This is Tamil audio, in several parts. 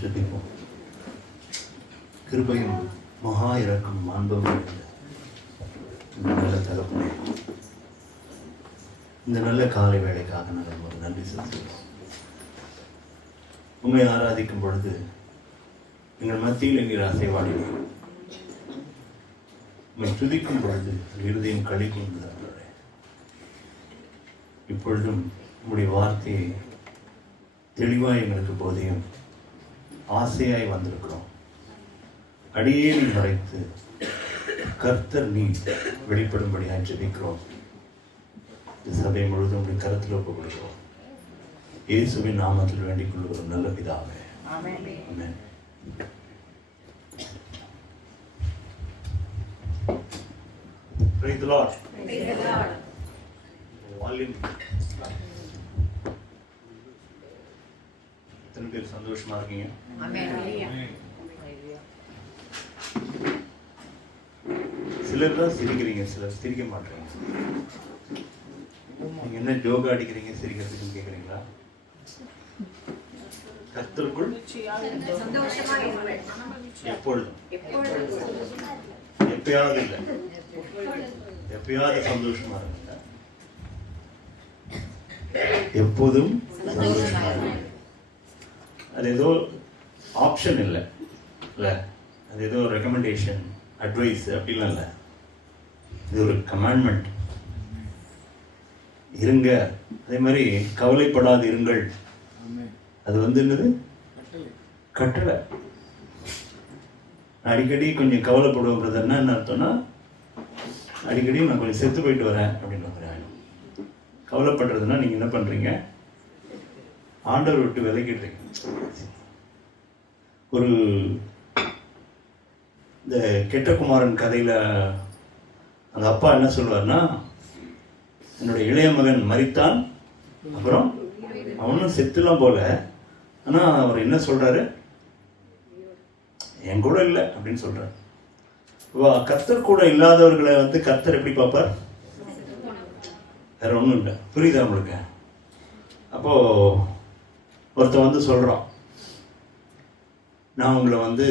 ஜெபிப்போம். கிருபையும் மகா இரக்கம் அன்பும் இந்த நல்ல தகப்பனே, இந்த நல்ல காலை வேளைக்காக நாங்கள் ஒரு நன்றி செலுத்துகிறோம். உண்மை ஆராதிக்கும் பொழுது எங்கள் மத்தியில் நீர் அசைவாடினோம். உண்மை துதிக்கும் பொழுது இருதயம் களி கொண்டது. இப்பொழுதும் உங்களுடைய வார்த்தையை தெளிவாய் எங்களுக்கு போதையும் ஆசையாய் வந்திருக்கிறோம். அடியேனை மறைத்து கர்த்தர் நீ வெளிப்படும்படியாய் ஜெபிக்கிறோம். இந்த சபை முழுவதும் உடைய கருத்தில் ஒப்புக் கொடுக்கிறோம். இயேசுவின் நாமத்தில் வேண்டிக் கொள்கிறோம் நல்ல பிதாவே. ஆமென். Praise the Lord. Praise the Lord. Volume. எத்தனை பேர் சந்தோஷமா இருக்கீங்க? சிலர் தான் சிரிக்கிறீங்க, சிலர் சிரிக்க மாட்டீங்க. நீங்க என்ன ஜோகா அடிக்கிறீங்க சிரிக்கிறதுக்கு கேட்குறீங்களா? கர்த்தருக்குள் எப்பொழுதும், எப்பயாவது இல்லை, எப்பயாவது சந்தோஷமா இருங்க. எப்போதும் சந்தோஷமா இருங்க. அது ஏதோ ஆப்ஷன் இல்லை, அது ஏதோ ரெக்கமெண்டேஷன் அட்வைஸ் அப்படிலாம் இல்லை. இது ஒரு கமாண்ட்மெண்ட். இருங்க. அதே மாதிரி கவலைப்படாது இருங்கள். அது என்னது? கட்டளை. அடிக்கடி கொஞ்சம் கவலைப்படுவோம் பிரதர்னா என்ன அர்த்தம்னா, அடிக்கடி நான் கொஞ்சம் செத்து போயிட்டு வரேன் அப்படின்னு கவலைப்படுறதுன்னா நீங்க என்ன பண்றீங்க? ஆண்டவர் விட்டு விலகிடுறீங்க. ஒரு இந்த கெட்ட குமாரன் கதையில அந்த அப்பா என்ன சொல்வார்னா, என்னுடைய இளைய மகன் மரித்தான், அப்புறம் அவனும் செத்துலாம் போல, ஆனா அவர் என்ன சொல்றாரு? என் கூட இல்லை அப்படின்னு சொல்றாரு. கர்த்தர் கூட இல்லாதவர்களை கர்த்தர் எப்படி பார்ப்பார்? வேற ஒன்றும் இல்லை. புரியுதா உங்களுக்கு? அப்போ ஒருத்தன் சொல்றான், நான் உங்களை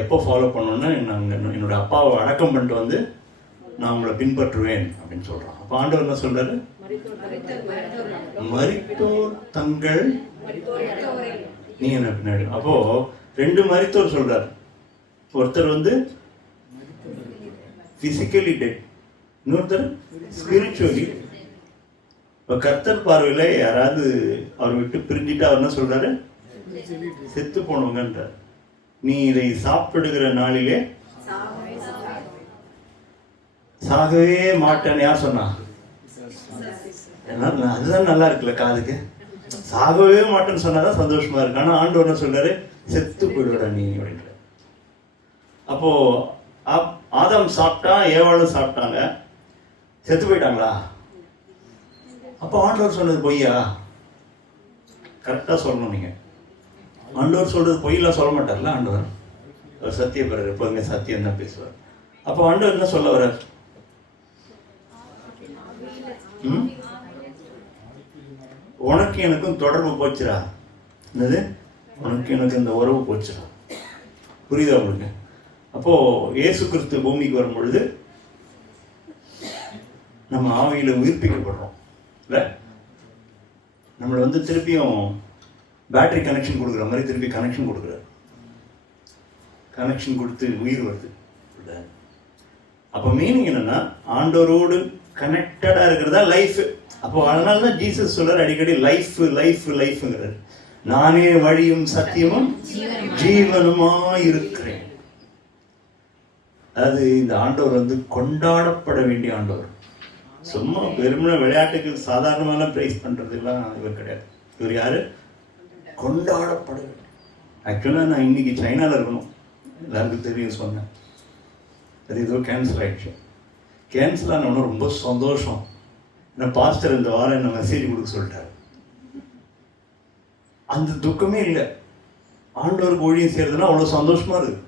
எப்போ ஃபாலோ பண்ணோன்னா என்னோட அப்பாவை அடக்கம் பண்ணிட்டு நான் உங்களை பின்பற்றுவேன் அப்படின்னு சொல்றான். அப்போ ஆண்டவர் என்ன சொல்றாரு? மரித்தோர் தங்கள் நீ என்ன பின்னாடி. அப்போ ரெண்டு மரித்தோர் சொல்றாரு. ஒருத்தர் பிசிக்கலி டெட், இன்னொருத்தர் ஸ்பிரிச்சுவலி. இப்போ கர்த்தர் பார்வையில யாராவது அவர் விட்டு பிரிஞ்சுட்டு அவர் என்ன சொல்றாரு? செத்து போனவங்கன்றார். நீ இதை சாப்பிடுகிற நாளிலே சாகவே மாட்டேன்னு யார் சொன்னா? அதுதான் நல்லா இருக்குல்ல காதுக்கு. சாகவே மாட்டேன்னு சொன்னாதான் சந்தோஷமா இருக்கு. ஆனா ஆண்டவர் என்ன சொல்றாரு? செத்து போயிடுவா நீ அப்படின்ற. அப்போ ஆதாம் சாப்பிட்டா, ஏவாளும் சாப்பிட்டாங்க, செத்து போயிட்டாங்களா? அப்போ ஆண்டவர் சொன்னது பொய்யா? கரெக்டா சொல்லணும். நீங்க ஆண்டவர் சொல்றது பொய்யெல்லாம் சொல்ல மாட்டார்ல. ஆண்டவர் அவர் சத்திய பிறகு எப்போதுமே சத்தியம் தான் பேசுவார். அப்போ ஆண்டவர் என்ன சொல்ல வர்றார்? உனக்கு எனக்கும் தொடர்பு போச்சுரா. என்னது? உனக்கு எனக்கு இந்த உறவு போச்சுரா. புரியுதா உங்களுக்கு? அப்போ இயேசு கிறிஸ்து பூமிக்கு வரும் பொழுது நம்ம ஆவியில உயிர்ப்பிக்கப்படுறோம் இல்ல? நம்மளை திருப்பியும் பேட்டரி கனெக்ஷன் கொடுக்குற மாதிரி திருப்பி கனெக்ஷன் கொடுக்குறாரு. கனெக்ஷன் கொடுத்து உயிர் வருது. அப்போ மீனிங் என்னன்னா, ஆண்டவரோடு கனெக்டடா இருக்கிறதா லைஃப். அப்போ அதனாலதான் ஜீசஸ் சொல்றாரு அடிக்கடி லைஃப் லைஃப் லைஃப்ங்கிறார். நானே வழியும் சத்தியமும் ஜீவனுமா இருக்கிறேன். அது இந்த ஆண்டவர் கொண்டாடப்பட வேண்டிய ஆண்டவர். சும்மா வெறுமன விளையாட்டுக்கு சாதாரணமான பிரைஸ் பண்றது எல்லாம் இவர் கிடையாது. இவர் யாரு? கொண்டாடப்பட வேண்டும். ஆக்சுவலா நான் இன்னைக்கு சைனால இருக்கணும், எல்லாருக்கும் தெரியும் சொன்னேன். அது ஏதோ கேன்சல் ஆயிடுச்சு. கேன்சல் ஆனவொன்னு ரொம்ப சந்தோஷம். ஏன்னா பாஸ்டர் இந்த வாரம் என்ன மெசேஜ் கொடுக்க சொல்லிட்டாரு. அந்த துக்கமே இல்லை. ஆண்டவருக்கு ஊழியம் செய்யறதுன்னா அவ்வளோ சந்தோஷமா இருக்கு.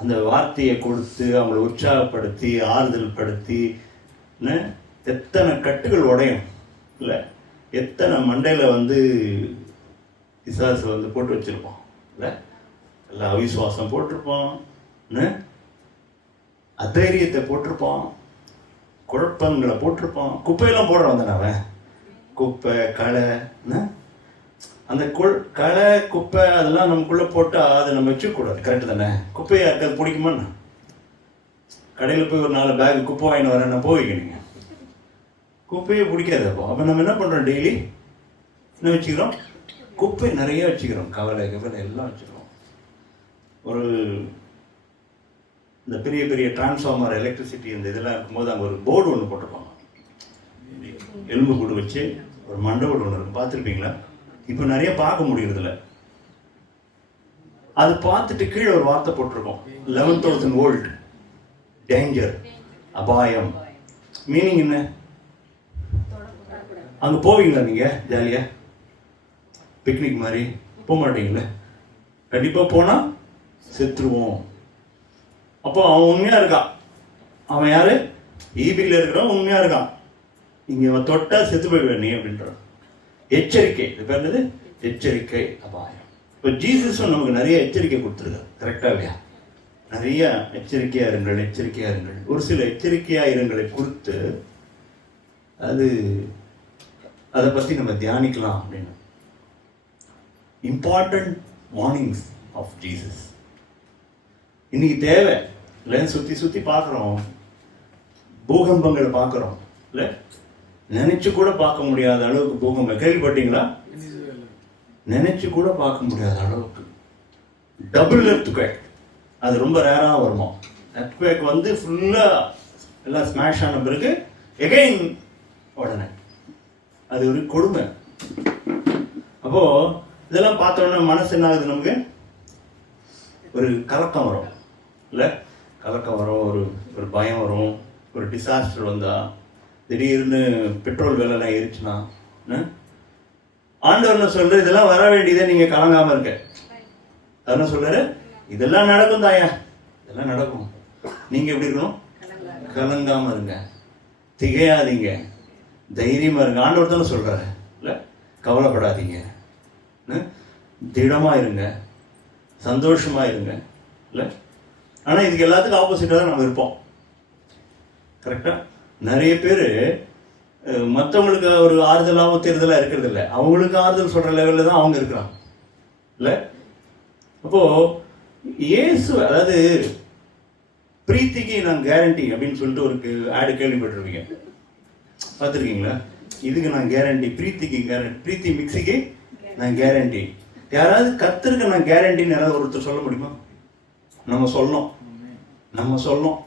அந்த வார்த்தையை கொடுத்து அவங்களை உற்சாகப்படுத்தி ஆறுதல் படுத்தி எத்தனை கட்டுகள் உடையும் இல்லை, எத்தனை மண்டையில் வந்து பிசாசு வந்து போட்டு வச்சிருப்போம் இல்லை, எல்லா அவிசுவாசம் போட்டிருப்போம், அதைரியத்தை போட்டிருப்பான், குழப்பங்களை போட்டிருப்பான், குப்பையெல்லாம் போடுறான் தானே அவன். குப்பை களை, அந்த களை குப்பை அதெல்லாம் நமக்குள்ளே போட்டால் அதை நம்ம வச்சுக்கூடாது. கரெக்டு தானே? குப்பையை யாருக்காது பிடிக்குமாண்ணா? கடையில் போய் ஒரு 4 பேக் குப்பை வாங்கிட்டு வரேன்னா போய்க்கணுங்க, குப்பையே பிடிக்காது. அப்போ நம்ம என்ன பண்ணுறோம்? டெய்லி என்ன வச்சுக்கிறோம்? குப்பை நிறைய வச்சுக்கிறோம். கவலை எல்லாம் வச்சுக்கிறோம். ஒரு இந்த பெரிய பெரிய டிரான்ஸ்ஃபார்மர் எலக்ட்ரிசிட்டி இந்த இதெல்லாம் இருக்கும்போது அங்கே ஒரு போர்டு ஒன்று போட்டிருப்பாங்க, எலும்பு கூடு வச்சு ஒரு மண்டபோர்டு ஒன்று இருக்கும், பார்த்துருப்பீங்களா? இப்போ நிறைய பார்க்க முடியறதில்ல. அது பார்த்துட்டு கீழே ஒரு வார்த்தை போட்டிருக்கோம், 11,000 வோல்ட் டேஞ்சர், அபாயம். மீனிங் என்ன? அங்கே போவீங்களா நீங்கள்? ஜாலியாக பிக்னிக் மாதிரி போக மாட்டீங்களே? கண்டிப்பாக போனால் செத்துருவோம். அப்போ அவன் உண்மையாக இருக்கான். அவன் யாரு? ஈபியில் இருக்கிறவன் உண்மையாக இருக்கான். இங்கே தொட்டா செத்து போய்டுவேன் நீ அப்படின்றான். எச்சரிக்கை. இது பேர் என்னது? எச்சரிக்கை, அபாயம். இப்போ ஜீசஸும் நமக்கு நிறைய எச்சரிக்கை கொடுத்துருக்காரு. கரெக்டாக இல்லையா? நிறைய எச்சரிக்கையா இருங்கள், எச்சரிக்கையா இருங்கள். ஒரு சில எச்சரிக்கையா இருங்களை குறித்து அதை பற்றி நம்ம தியானிக்கலாம் அப்படின்னு. இம்பார்ட்டன்ட் வார்னிங்ஸ் ஆஃப் ஜீசஸ் இன்னைக்கு தேவை இல்லை? சுற்றி பார்க்குறோம், பூகம்பங்களை பார்க்குறோம் இல்லை? நினைச்சு கூட பார்க்க முடியாத அளவுக்கு பூகம்பம். கேள்விப்பட்டீங்களா? நினைச்சு கூட பார்க்க முடியாத அளவுக்கு டபுள் எர்த்குவேக். அது ரொம்ப ரேராக வருமா. எர்த்குவேக் வந்து ஃபுல்லாக எல்லாம் ஸ்மாஷ் ஆன பிறகு எகைன் உடனே அது ஒரு கொடுமை. அப்போ இதெல்லாம் பார்த்தோன்னா மனசு என்ன ஆகுது? நமக்கு ஒரு கலக்கம் வரும் இல்லை? கலக்கம் வரும், ஒரு பயம் வரும். ஒரு டிசாஸ்டர் வந்தால், திடீர்னு பெட்ரோல் விலைலாம் ஏறிச்சுன்னா, ஆண்டவர் என்ன சொல்றாரு? இதெல்லாம் வர வேண்டியதை நீங்க கலங்காம இருக்க. என்ன சொல்றாரு? இதெல்லாம் நடக்கும் தாயா, இதெல்லாம் நடக்கும். நீங்க எப்படி இருக்கணும்? கலங்காம இருங்க, திகையாதீங்க, தைரியமா இருங்க. ஆண்டவர் தானே சொல்றாரு இல்ல? கவலைப்படாதீங்க, திடமா இருங்க, சந்தோஷமா இருங்க இல்ல? ஆனா இதுக்கு எல்லாத்துக்கும் ஆப்போசிட்டா தான் நம்ம இருப்போம். கரெக்டா? நிறைய பேர் மற்றவங்களுக்கு ஒரு ஆறுதலாக தேர்தலாக இருக்கிறது இல்லை, அவங்களுக்கு ஆறுதல் சொல்கிற லெவலில் தான் அவங்க இருக்கிறாங்க இல்லை? அப்போது இயேசு, அதாவது பிரீத்திக்கு நான் கேரண்டி அப்படின்னு சொல்லிட்டு ஒரு ஆடு கேள்விப்பட்டிருப்பீங்க, பார்த்துருக்கீங்களா? இதுக்கு நான் கேரண்டி, பிரீத்திக்கு கேரண்டி, பிரீத்தி மிக்சிக்கு நான் கேரண்டி. யாராவது கர்த்தருக்கு நான் கேரண்டின்னு யாராவது ஒருத்தர் சொல்ல முடியுமா? நம்ம சொல்லணும்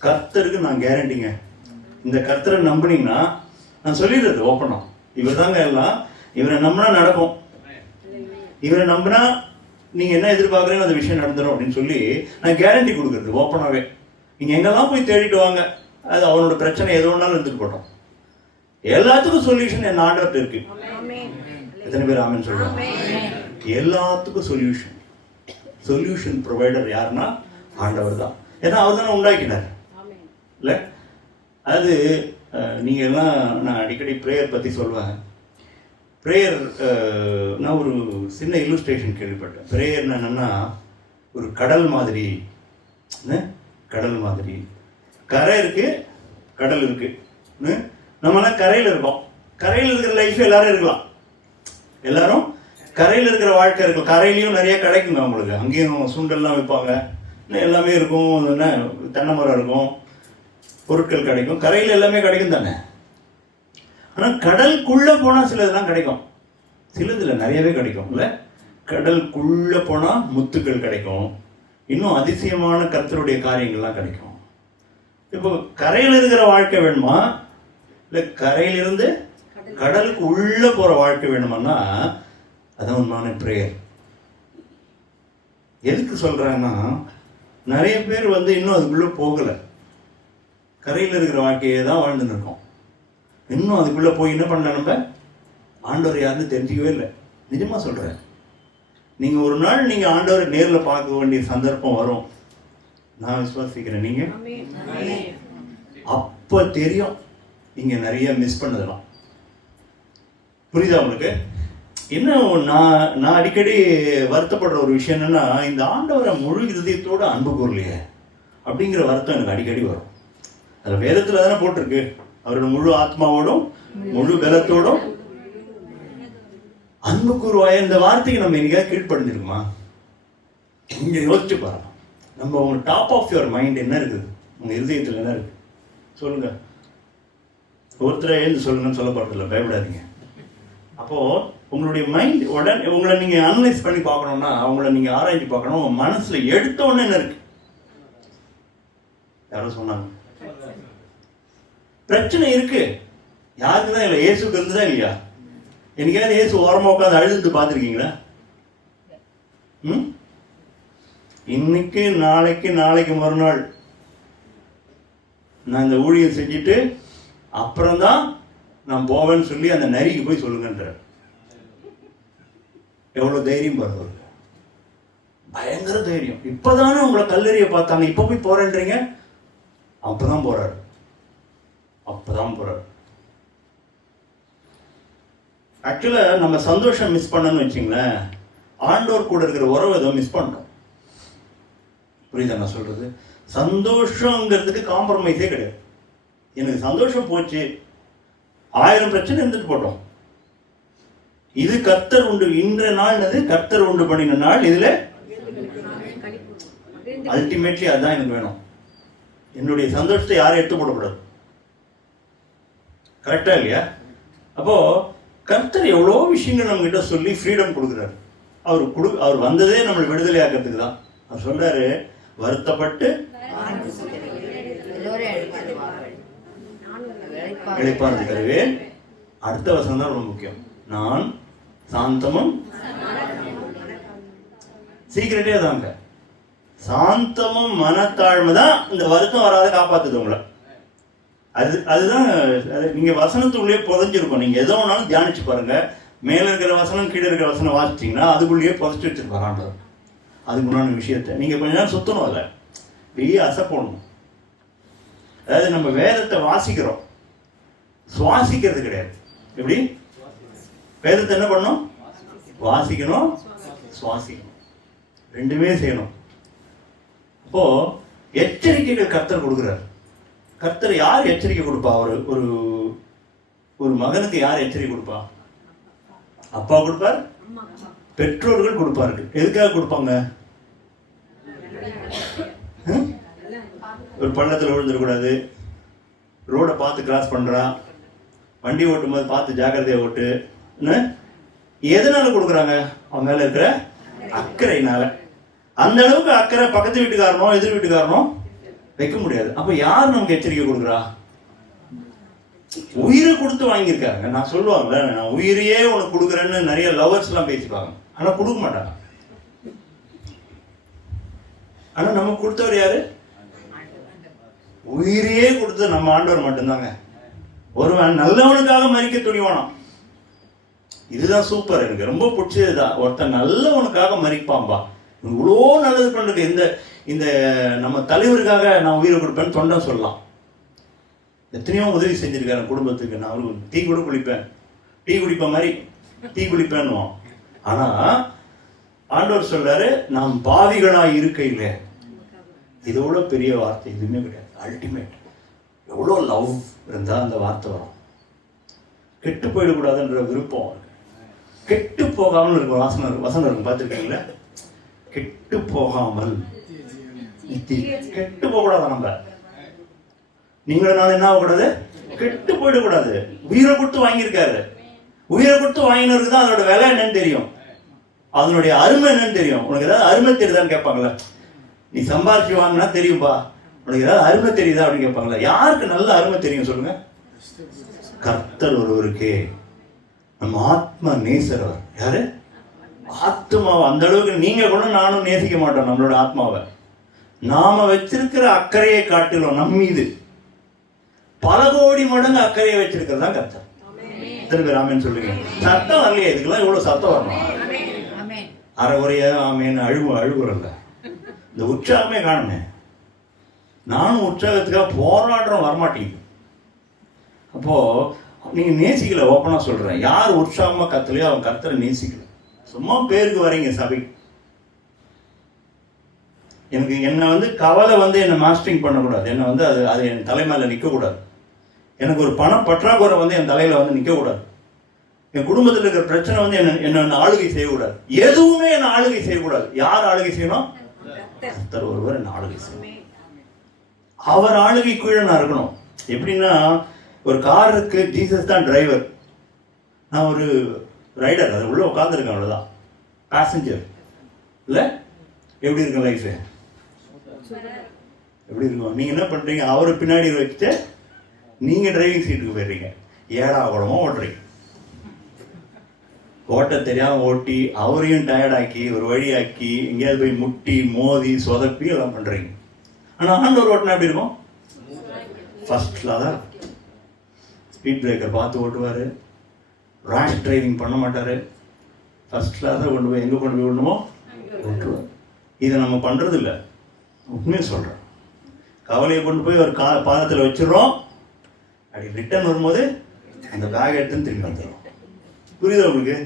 கர்த்தருக்கு நான் கேரண்டிங்க. இந்த கர்த்தரை நம்பினீங்கன்னா, நான் சொல்லிடுறது ஓப்பனா, இவர் தாங்க எல்லாம், இவரை நம்பினா நடக்கும், இவரை நம்பினா நீங்க என்ன எதிர்பார்க்குறீங்க அந்த விஷயம் நடந்துடும் அப்படின்னு சொல்லி நான் கேரண்டி கொடுக்குறது ஓப்பனாவே. நீங்க எங்கெல்லாம் போய் தேடிட்டு வாங்க, அது அவனோட பிரச்சனை எது ஒன்றாலும் இருந்துட்டு போட்டோம். எல்லாத்துக்கும் சொல்யூஷன் என் ஆண்டவர்கிட்ட இருக்கு. எத்தனை பேர் ஆமென் சொல்றாங்க? எல்லாத்துக்கும் சொல்யூஷன் ப்ரொவைடர் யாருன்னா ஆண்டவர் தான். ஏன்னா அவர் தானே உண்டாக்கினார் இல்லை? அது நீங்கள் எல்லாம், நான் அடிக்கடி ப்ரேயர் பற்றி சொல்லுவேன். ப்ரேயர் நான் ஒரு சின்ன இல்லுஸ்ட்ரேஷன் கேள்விப்பட்டேன். ப்ரேயர்னா என்னென்னா, ஒரு கடல் மாதிரி, கரை இருக்கு, கடல் இருக்கு. நம்மளாம் கரையில் இருக்கோம். கரையில் இருக்கிற லைஃப் எல்லாரும் இருக்கலாம், எல்லாரும் கரையில் இருக்கிற வாழ்க்கை இருக்கும். கரையிலையும் நிறைய கிடைக்குங்க அவங்களுக்கு. அங்கேயும் சுண்டெல்லாம் வைப்பாங்க, எல்லாமே இருக்கும், தென்னை மரம் இருக்கும், பொருட்கள் கிடைக்கும். கரையில் எல்லாமே கிடைக்கும் தானே. ஆனால் கடலுக்குள்ளே போனால் சிலதெல்லாம் கிடைக்கும், சிலதுல நிறையவே கிடைக்கும் இல்லை? கடலுக்குள்ளே போனால் முத்துக்கள் கிடைக்கும், இன்னும் அதிசயமான கர்த்தருடைய காரியங்கள்லாம் கிடைக்கும். இப்போ கரையில் இருக்கிற வாழ்க்கை வேணுமா, இல்லை கரையிலிருந்து கடலுக்கு உள்ளே போகிற வாழ்க்கை வேணுமான்னா, அதான் உண்மையான ப்ரேயர். எதுக்கு சொல்கிறேன்னா, நிறைய பேர் இன்னும் அதுக்குள்ளே போகலை. கரையில் இருக்கிற வாழ்க்கையை தான் வாழ்ந்துன்னு இருக்கோம். இன்னும் அதுக்குள்ளே போய் என்ன பண்ண நம்ம ஆண்டவர் யாருன்னு தெரிஞ்சிக்கவே இல்லை. நிஜமாக சொல்கிறேன். நீங்கள் ஒரு நாள் நீங்கள் ஆண்டவரை நேரில் பார்க்க வேண்டிய சந்தர்ப்பம் வரும், நான் விசுவாசிக்கிறேன். நீங்கள் அப்போ தெரியும் இங்கே நிறைய மிஸ் பண்ணதெல்லாம். புரியுதா உங்களுக்கு? என்ன நான் அடிக்கடி வருத்தப்படுற ஒரு விஷயம் என்னன்னா, இந்த ஆண்டவரை முழு இதயத்தோடு அன்பு கூறலையே அப்படிங்கிற வருத்தம் எனக்கு அடிக்கடி வரும். அதில் வேதத்தில் தானே போட்டிருக்கு, அவரோட முழு ஆத்மாவோடும் முழு பலத்தோடும் அன்பு கூறுவாய. இந்த வார்த்தைக்கு நம்ம என்னைக்காவது கீழ்ப்படிஞ்சிருக்குமா? கொஞ்சம் யோசிச்சு பாருங்க. நம்ம உங்க டாப் ஆஃப் யுவர் மைண்ட் என்ன இருக்குது, உங்க இதயத்தில் என்ன இருக்கு சொல்லுங்க. ஒருத்தரை எழுந்து சொல்லுங்கன்னு சொல்ல போறதில்ல, பயப்படாதீங்க. அப்போ உங்களுடைய மைண்ட் உடனே உங்களை நீங்க அனலைஸ் பண்ணி பார்க்கணும்னா, அவங்கள நீங்க ஆராய்ச்சி பார்க்கணும். உங்க மனசுல எடுத்த உடனே என்ன இருக்கு? யாரும் சொன்னாங்க பிரச்சனை இருக்கு. யாருக்கு தான் இல்லை, இயேசுக்கு இருந்துதா இல்லையா? என்னைக்காவது இயேசு ஓரமா உட்காந்து அழுது பார்த்துருக்கீங்களா? இன்னைக்கு நாளைக்கு மறுநாள் நான் இந்த ஊழியம் செஞ்சுட்டு அப்புறம்தான் நான் போவேன்னு சொல்லி அந்த நரிக்கு போய் சொல்லுங்கன்ற. எவ்வளவு தைரியம் பாருங்க, பயங்கர தைரியம். இப்பதானே உங்களை கல்லறிய பார்த்தாங்க, இப்ப போய் போறேன்றீங்க. அப்பதான் போறாரு. ஆக்சுவலா நம்ம சந்தோஷம் மிஸ் பண்ணணும்னு வச்சுங்களேன், ஆண்டோர் கூட இருக்கிற உறவை ஏதோ மிஸ் பண்ணோம். புரியுதா நான் சொல்றது? சந்தோஷங்கிறதுக்கு காம்ப்ரமைஸே கிடையாது. எனக்கு சந்தோஷம் போச்சு, 1000 பிரச்சனை இருந்துட்டு போட்டோம். இது கர்த்தர் உண்டு இன்ற நாள், கர்த்தர் உண்டு பண்ணின நாள். இதுல அல்டிமேட்லி அதுதான் எனக்கு வேணும். என்னுடைய சந்தோஷத்தை யாரும் எடுத்து போடக்கூடாது. கரெக்டா இல்லையா? அப்போ கர்த்தர் எவ்வளோ விஷயங்கள் நம்ம கிட்ட சொல்லி ஃப்ரீடம் கொடுக்குறாரு. அவர் வந்ததே நம்மளை விடுதலை ஆக்கிறதுக்கு தான். அவர் சொல்றாரு, வருத்தப்பட்டு இளைப்பாறுதல் தருவேன். அடுத்த வசனம் தான் ரொம்ப முக்கியம். நான் சாந்தமும், சீக்கிரட்டே தாங்க, சாந்தமும் மனத்தாழ்மை தான் இந்த வருத்தம் வராத காப்பாத்துது உங்களை. அதுதான் நீங்க வசனத்துக்குள்ளேயே புதைஞ்சிருக்கும். நீங்க எதோ ஒன்றாலும் தியானிச்சு பாருங்க. மேல இருக்கிற வசனம் கீழே இருக்கிற வசனம் வாசிச்சிங்கன்னா அதுக்குள்ளேயே புதைச்சு வச்சிருப்பாரு ஆண்டவர். அதுக்கு முன்னாடி விஷயத்த நீங்க கொஞ்ச நேரம் சுத்தணும், அதை வெளியே அசைப்போடணும். அதாவது நம்ம வேதத்தை வாசிக்கிறோம், சுவாசிக்கிறது கிடையாது. எப்படி? வேதத்தை என்ன பண்ணணும்? வாசிக்கணும், சுவாசிக்கணும், ரெண்டுமே செய்யணும். அப்போ எச்சரிக்கைகள் கர்த்தர் கொடுக்குறாரு. கர்த்தர் யார் எச்சரிக்கை கொடுப்பா? ஒரு ஒரு மகனுக்கு யார் எச்சரிக்கை கொடுப்பா? அப்பா கொடுப்பார், பெற்றோர்கள் கொடுப்பார்கள். எதுக்காக கொடுப்பாங்க? ஒரு பள்ளத்தில் விழுந்துடக்கூடாது, ரோடை பார்த்து கிராஸ் பண்றான், வண்டி ஓட்டும் போது பார்த்து ஜாக்கிரதையா ஓட்டு. எதனால கொடுக்குறாங்க? அவங்க மேல இருக்கிற அக்கறையினால. அந்த அளவுக்கு அக்கறை பக்கத்து வீட்டுக்காரனோ எதிர் வீட்டுக்காரனோ வைக்க முடியாது. அப்ப யார் நமக்கு எச்சரிக்கை கொடுக்குறா? உயிரை கொடுத்து வாங்கியிருக்காங்க. நான் சொல்லுவாங்க, நான் உயிரையே உனக்கு கொடுக்குறேன்னு நிறைய லவர்ஸ் எல்லாம் பேசிப்பாங்க. ஆனா கொடுக்க மாட்டாங்க. ஆனா நமக்கு கொடுத்தவர் யாரு? உயிரையே கொடுத்தது நம்ம ஆண்டவர் மட்டும்தாங்க. ஒருவன் நல்லவனுக்காக மறிக்க துணிவானாம். இதுதான் சூப்பர். எனக்கு ரொம்ப பிடிச்சதுதான். ஒருத்தன் நல்லவனுக்காக மறிப்பான்பா. இவ்வளோ நல்லது பண்றது. இந்த நம்ம தலைவருக்காக நான் உயிரை கொடுப்பேன்னு தொண்டை சொல்லலாம். எத்தனையோ உதவி செஞ்சிருக்காரு குடும்பத்துக்கு. நான் அவருக்கு டீ கூட குளிப்பேன், டீ குடிப்பேன் மாதிரி டீ குளிப்பேன்னுவான். ஆனா ஆண்டவர் சொல்றாரு, நாம் பாவிகளாய் இருக்கையில. இதோட பெரிய வார்த்தை எதுவுமே கிடையாது. அல்டிமேட். எவ்வளோ லவ் இருந்தா அந்த வார்த்தை வரும். கெட்டு போயிடக்கூடாதுன்ற விருப்பம். கெட்டு போகாமல் இருக்கும் வசனம் இருக்கும், பார்த்துருக்கீங்களா? கெட்டு போகாமல், கெட்டு போக கூடாது. நம்ம நீங்களும் நான் என்ன ஆகக்கூடாது? கெட்டு போயிடக்கூடாது. உயிரை கொடுத்து வாங்கியிருக்காரு. உயிரை கொடுத்து வாங்கினருக்கு தான் அதோட விலை என்னன்னு தெரியும், அதனுடைய அருமை என்னன்னு தெரியும். உனக்கு ஏதாவது அருமை தெரியுதான்னு கேட்பாங்களே. நீ சம்பாதிச்சு வாங்கினா தெரியும்பா, உனக்கு ஏதாவது அருமை தெரியுதா அப்படின்னு கேட்பாங்களா? யாருக்கு நல்ல அருமை தெரியும் சொல்லுங்க? கர்த்தர் ஒருவருக்கே. நம்ம ஆத்மா நேசரவர் யாரு? ஆத்மாவை. அந்த அளவுக்கு நீங்க கூட நானும் நேசிக்க மாட்டோம் நம்மளோட ஆத்மாவை. நாம வச்சிருக்கிற அக்கறையை காட்டிலும் நம் மீது பல கோடி மடங்கு அக்கறையை வச்சிருக்கிறது தான் கர்த்தர். எத்தனை பேர் ஆமேன்னு சொல்லுங்க? சத்தம் வரலையே, இதுக்கெல்லாம் இவ்வளவு சத்தம் வரணும். அரைகுறையா ஆமேன்னு அழுகுறல்ல, இந்த உற்சாகமே காணுமே. நானும் உற்சாகத்துக்காக போராடுறோம், வரமாட்டேங்குது. அப்போ நீங்க நேசிக்கல. ஓப்பனா சொல்றேன், யார் உற்சாகமா கத்தலையோ அவன் கர்த்தரை நேசிக்கல. சும்மா பேருக்கு வரீங்க சபை. எனக்கு என்ன கவலை என்னை மாஸ்டரிங் பண்ணக்கூடாது. என்ன அது என் தலைமையில நிற்க கூடாது. எனக்கு ஒரு பண பற்றாக்குறை என் தலையில நிற்க கூடாது. என் குடும்பத்தில் இருக்கிற பிரச்சனை என்ன ஆளுகை செய்யக்கூடாது. எதுவுமே என்ன ஆளுகை செய்யக்கூடாது. யார் ஆளுகை செய்யணும்? கர்த்தர் ஒருவர் என்ன ஆளுகை செய்யணும். அவர் ஆளுகை கீழே நான் இருக்கணும். எப்படின்னா, ஒரு காருக்கு ஜீசஸ் தான் டிரைவர், நான் ஒரு ரைடர், அது உள்ள உட்காந்துருக்கேன், அவ்வளோதான், பேசஞ்சர் இல்லை. எப்படி இருக்கும் லைஃப்? எப்படி இருக்கும்? நீங்கள் என்ன பண்ணுறீங்க? அவரை பின்னாடி வச்சுட்டு நீங்கள் டிரைவிங் சீட்டுக்கு போயிடுறீங்க. ஏடாகுடமாக ஓட்டுறீங்க. ஓட்ட தெரியாமல் ஓட்டி அவரையும் டயர்டாக்கி ஒரு வழியாக்கி எங்கேயாவது போய் முட்டி மோதி சொதப்பி எல்லாம் பண்ணுறீங்க. ஆனால் ஆண்டவர் ஓட்டினா எப்படி இருக்கும்? ஃபர்ஸ்ட்ல தான் ஸ்பீட் பிரேக்கர் பார்த்து ஓட்டுவார். ரேஷ் டிரைவிங் பண்ண மாட்டார். ஃபர்ஸ்ட் கிளாஸாக கொண்டு போய் எங்கே கொண்டு போய் விடணுமோ ஓட்டுவார். இதை நம்ம பண்ணுறது இல்லை. உண்மையை சொல்கிறேன். கவலையை கொண்டு போய் ஒரு பாதத்தில் வச்சிடறோம். அப்படி ரிட்டர்ன் வரும்போது அந்த பேக் எடுத்துன்னு திரும்பி வந்துடும். புரியுது உங்களுக்கு?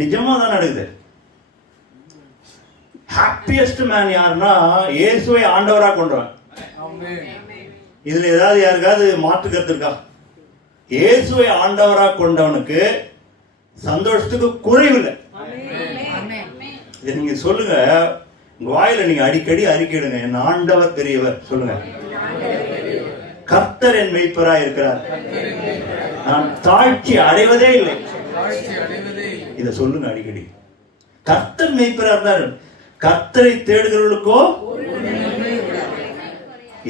நிஜமாக தான் நடக்குது. ஹாப்பியஸ்ட் மேன் யாருன்னா இயேசுவை ஆண்டவராக கொண்டவன். இதுல ஏதாவது யாருக்காவது மாற்று கருத்து இருக்கா? இயேசுவை ஆண்டவராக கொண்டவனுக்கு சந்தோஷத்துக்கு குறைவில்லை. இதை நீங்க சொல்லுங்க, உங்க வாயில நீங்க அடிக்கடி அறிக்கையிடுங்க, என் ஆண்டவர் பெரியவர் சொல்லுங்க. கர்த்தர் என் மெய்ப்பராய் இருக்கிறார், நான் தாழ்ச்சி அடைவதே இல்லை. இதை சொல்லுங்க அடிக்கடி. கர்த்தர் மெய்ப்பரா இருந்தார். கர்த்தரை தேடுகிறவர்களுக்கோ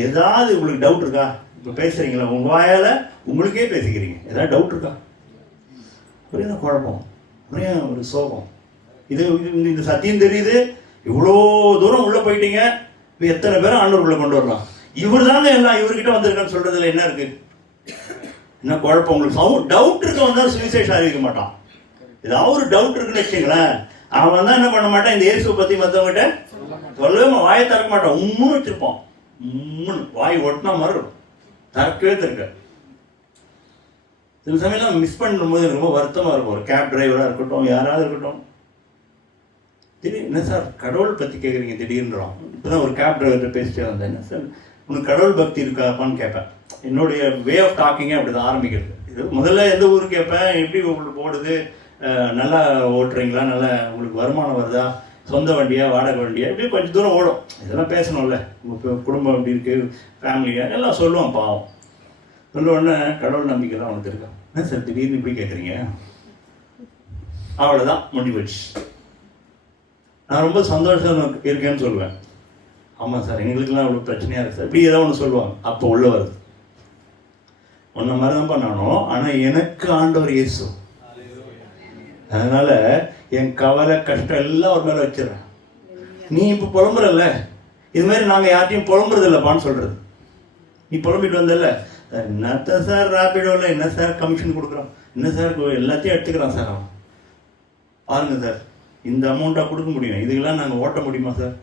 ஏதாவது உங்களுக்கு டவுட் இருக்கா? இப்ப பேசுறீங்களா? உங்க வாயால உங்களுக்கே பேசிக்கிறீங்க. ஏதாவது டவுட் இருக்கா? ஒரே குழப்பம், ஒரே ஒரு சோகம். இது இந்த சத்தியம் தெரியுது. இவ்வளோ தூரம் உள்ள போயிட்டீங்க. இப்போ எத்தனை பேரும் ஆண்டவர்களை கொண்டு வரலாம்? இவர் தாங்க எல்லாம் இவர்கிட்ட வந்திருக்கான்னு சொல்றதுல என்ன இருக்கு? என்ன குழப்பம் உங்களுக்கு? டவுட் இருக்க வந்தா சுவிசேஷம் அறிவிக்க மாட்டான். ஏதாவது ஒரு டவுட் இருக்குன்னு வச்சுங்களேன், அவன் தான் என்ன பண்ண மாட்டான், இந்த இயேசுவை பத்தி மற்றவங்கிட்ட சொல்லவே வாயை திறக்க மாட்டான். உம்முன்னு வச்சிருப்பான். உம்முன்னு வாய் ஒட்டினா மாதிரி இருக்கும், திறக்கவே திறக்க. சில சமயம் மிஸ் பண்ணும்போது ரொம்ப வருத்தமா இருக்கும். ஒரு கேப் டிரைவரா இருக்கட்டும், யாராவது இருக்கட்டும், திடீர்னு என்ன சார் கடவுள் பற்றி கேட்குறீங்க திடீர்னுறோம். இப்போதான் ஒரு கேப் டிரைவர்கிட்ட பேசிட்டே வந்தேன். என்ன சார் உனக்கு கடவுள் பக்தி இருக்காப்பான்னு கேட்பேன். என்னுடைய வே ஆஃப் டாக்கிங்கே அப்படி தான் ஆரம்பிக்கிறது. இது முதல்ல எந்த ஊருக்கு கேட்பேன், எப்படி உங்களுக்கு ஓடுது, நல்லா ஓட்டுறீங்களா, நல்லா உங்களுக்கு வருமானம் வருதா, சொந்த வண்டியா வாடகை வண்டியா, இப்படி கொஞ்சம் தூரம் ஓடும். இதெல்லாம் பேசணும்ல, உங்கள் குடும்பம் எப்படி இருக்குது, ஃபேமிலியா, எல்லாம் சொல்லுவான். பாவம் சொல்ல உடனே கடவுள் நம்பிக்கை தான் அவனுக்கு இருக்கா. என்ன சார் திடீர்னு இப்படி கேட்குறீங்க? அவ்வளோதான், முடிஞ்சு போச்சு. நான் ரொம்ப சந்தோஷம் இருக்கேன்னு சொல்லுவேன். ஆமாம் சார், எங்களுக்கெல்லாம் அவ்வளோ பிரச்சனையாக இருக்குது சார், இப்படி ஏதாவது ஒன்று சொல்லுவாங்க. அப்போ உள்ள வருது, ஒன்றை மாதிரி தான் பண்ணணும். ஆனால் எனக்கு ஆண்டவர் இயேசு, அதனால என் கவலை கஷ்டம் எல்லாம் ஒரு மேலே வச்சிடறேன். நீ இப்போ புலம்புறல்ல, இது மாதிரி நாங்கள் யார்ட்டையும் புலம்புறது இல்லைப்பான்னு சொல்றது. நீ புலம்பிட்டு வந்தல, என்னத்த சார் ராபிடோவில் என்ன சார் கமிஷன் கொடுக்குறோம், என்ன சார் எல்லாத்தையும் எடுத்துக்கிறான் சார் அவன். பாருங்க சார், இந்த அமௌண்ட்டாக கொடுக்க முடியும், இதுக்கெல்லாம் நாங்கள் ஓட்ட முடியுமா சார்?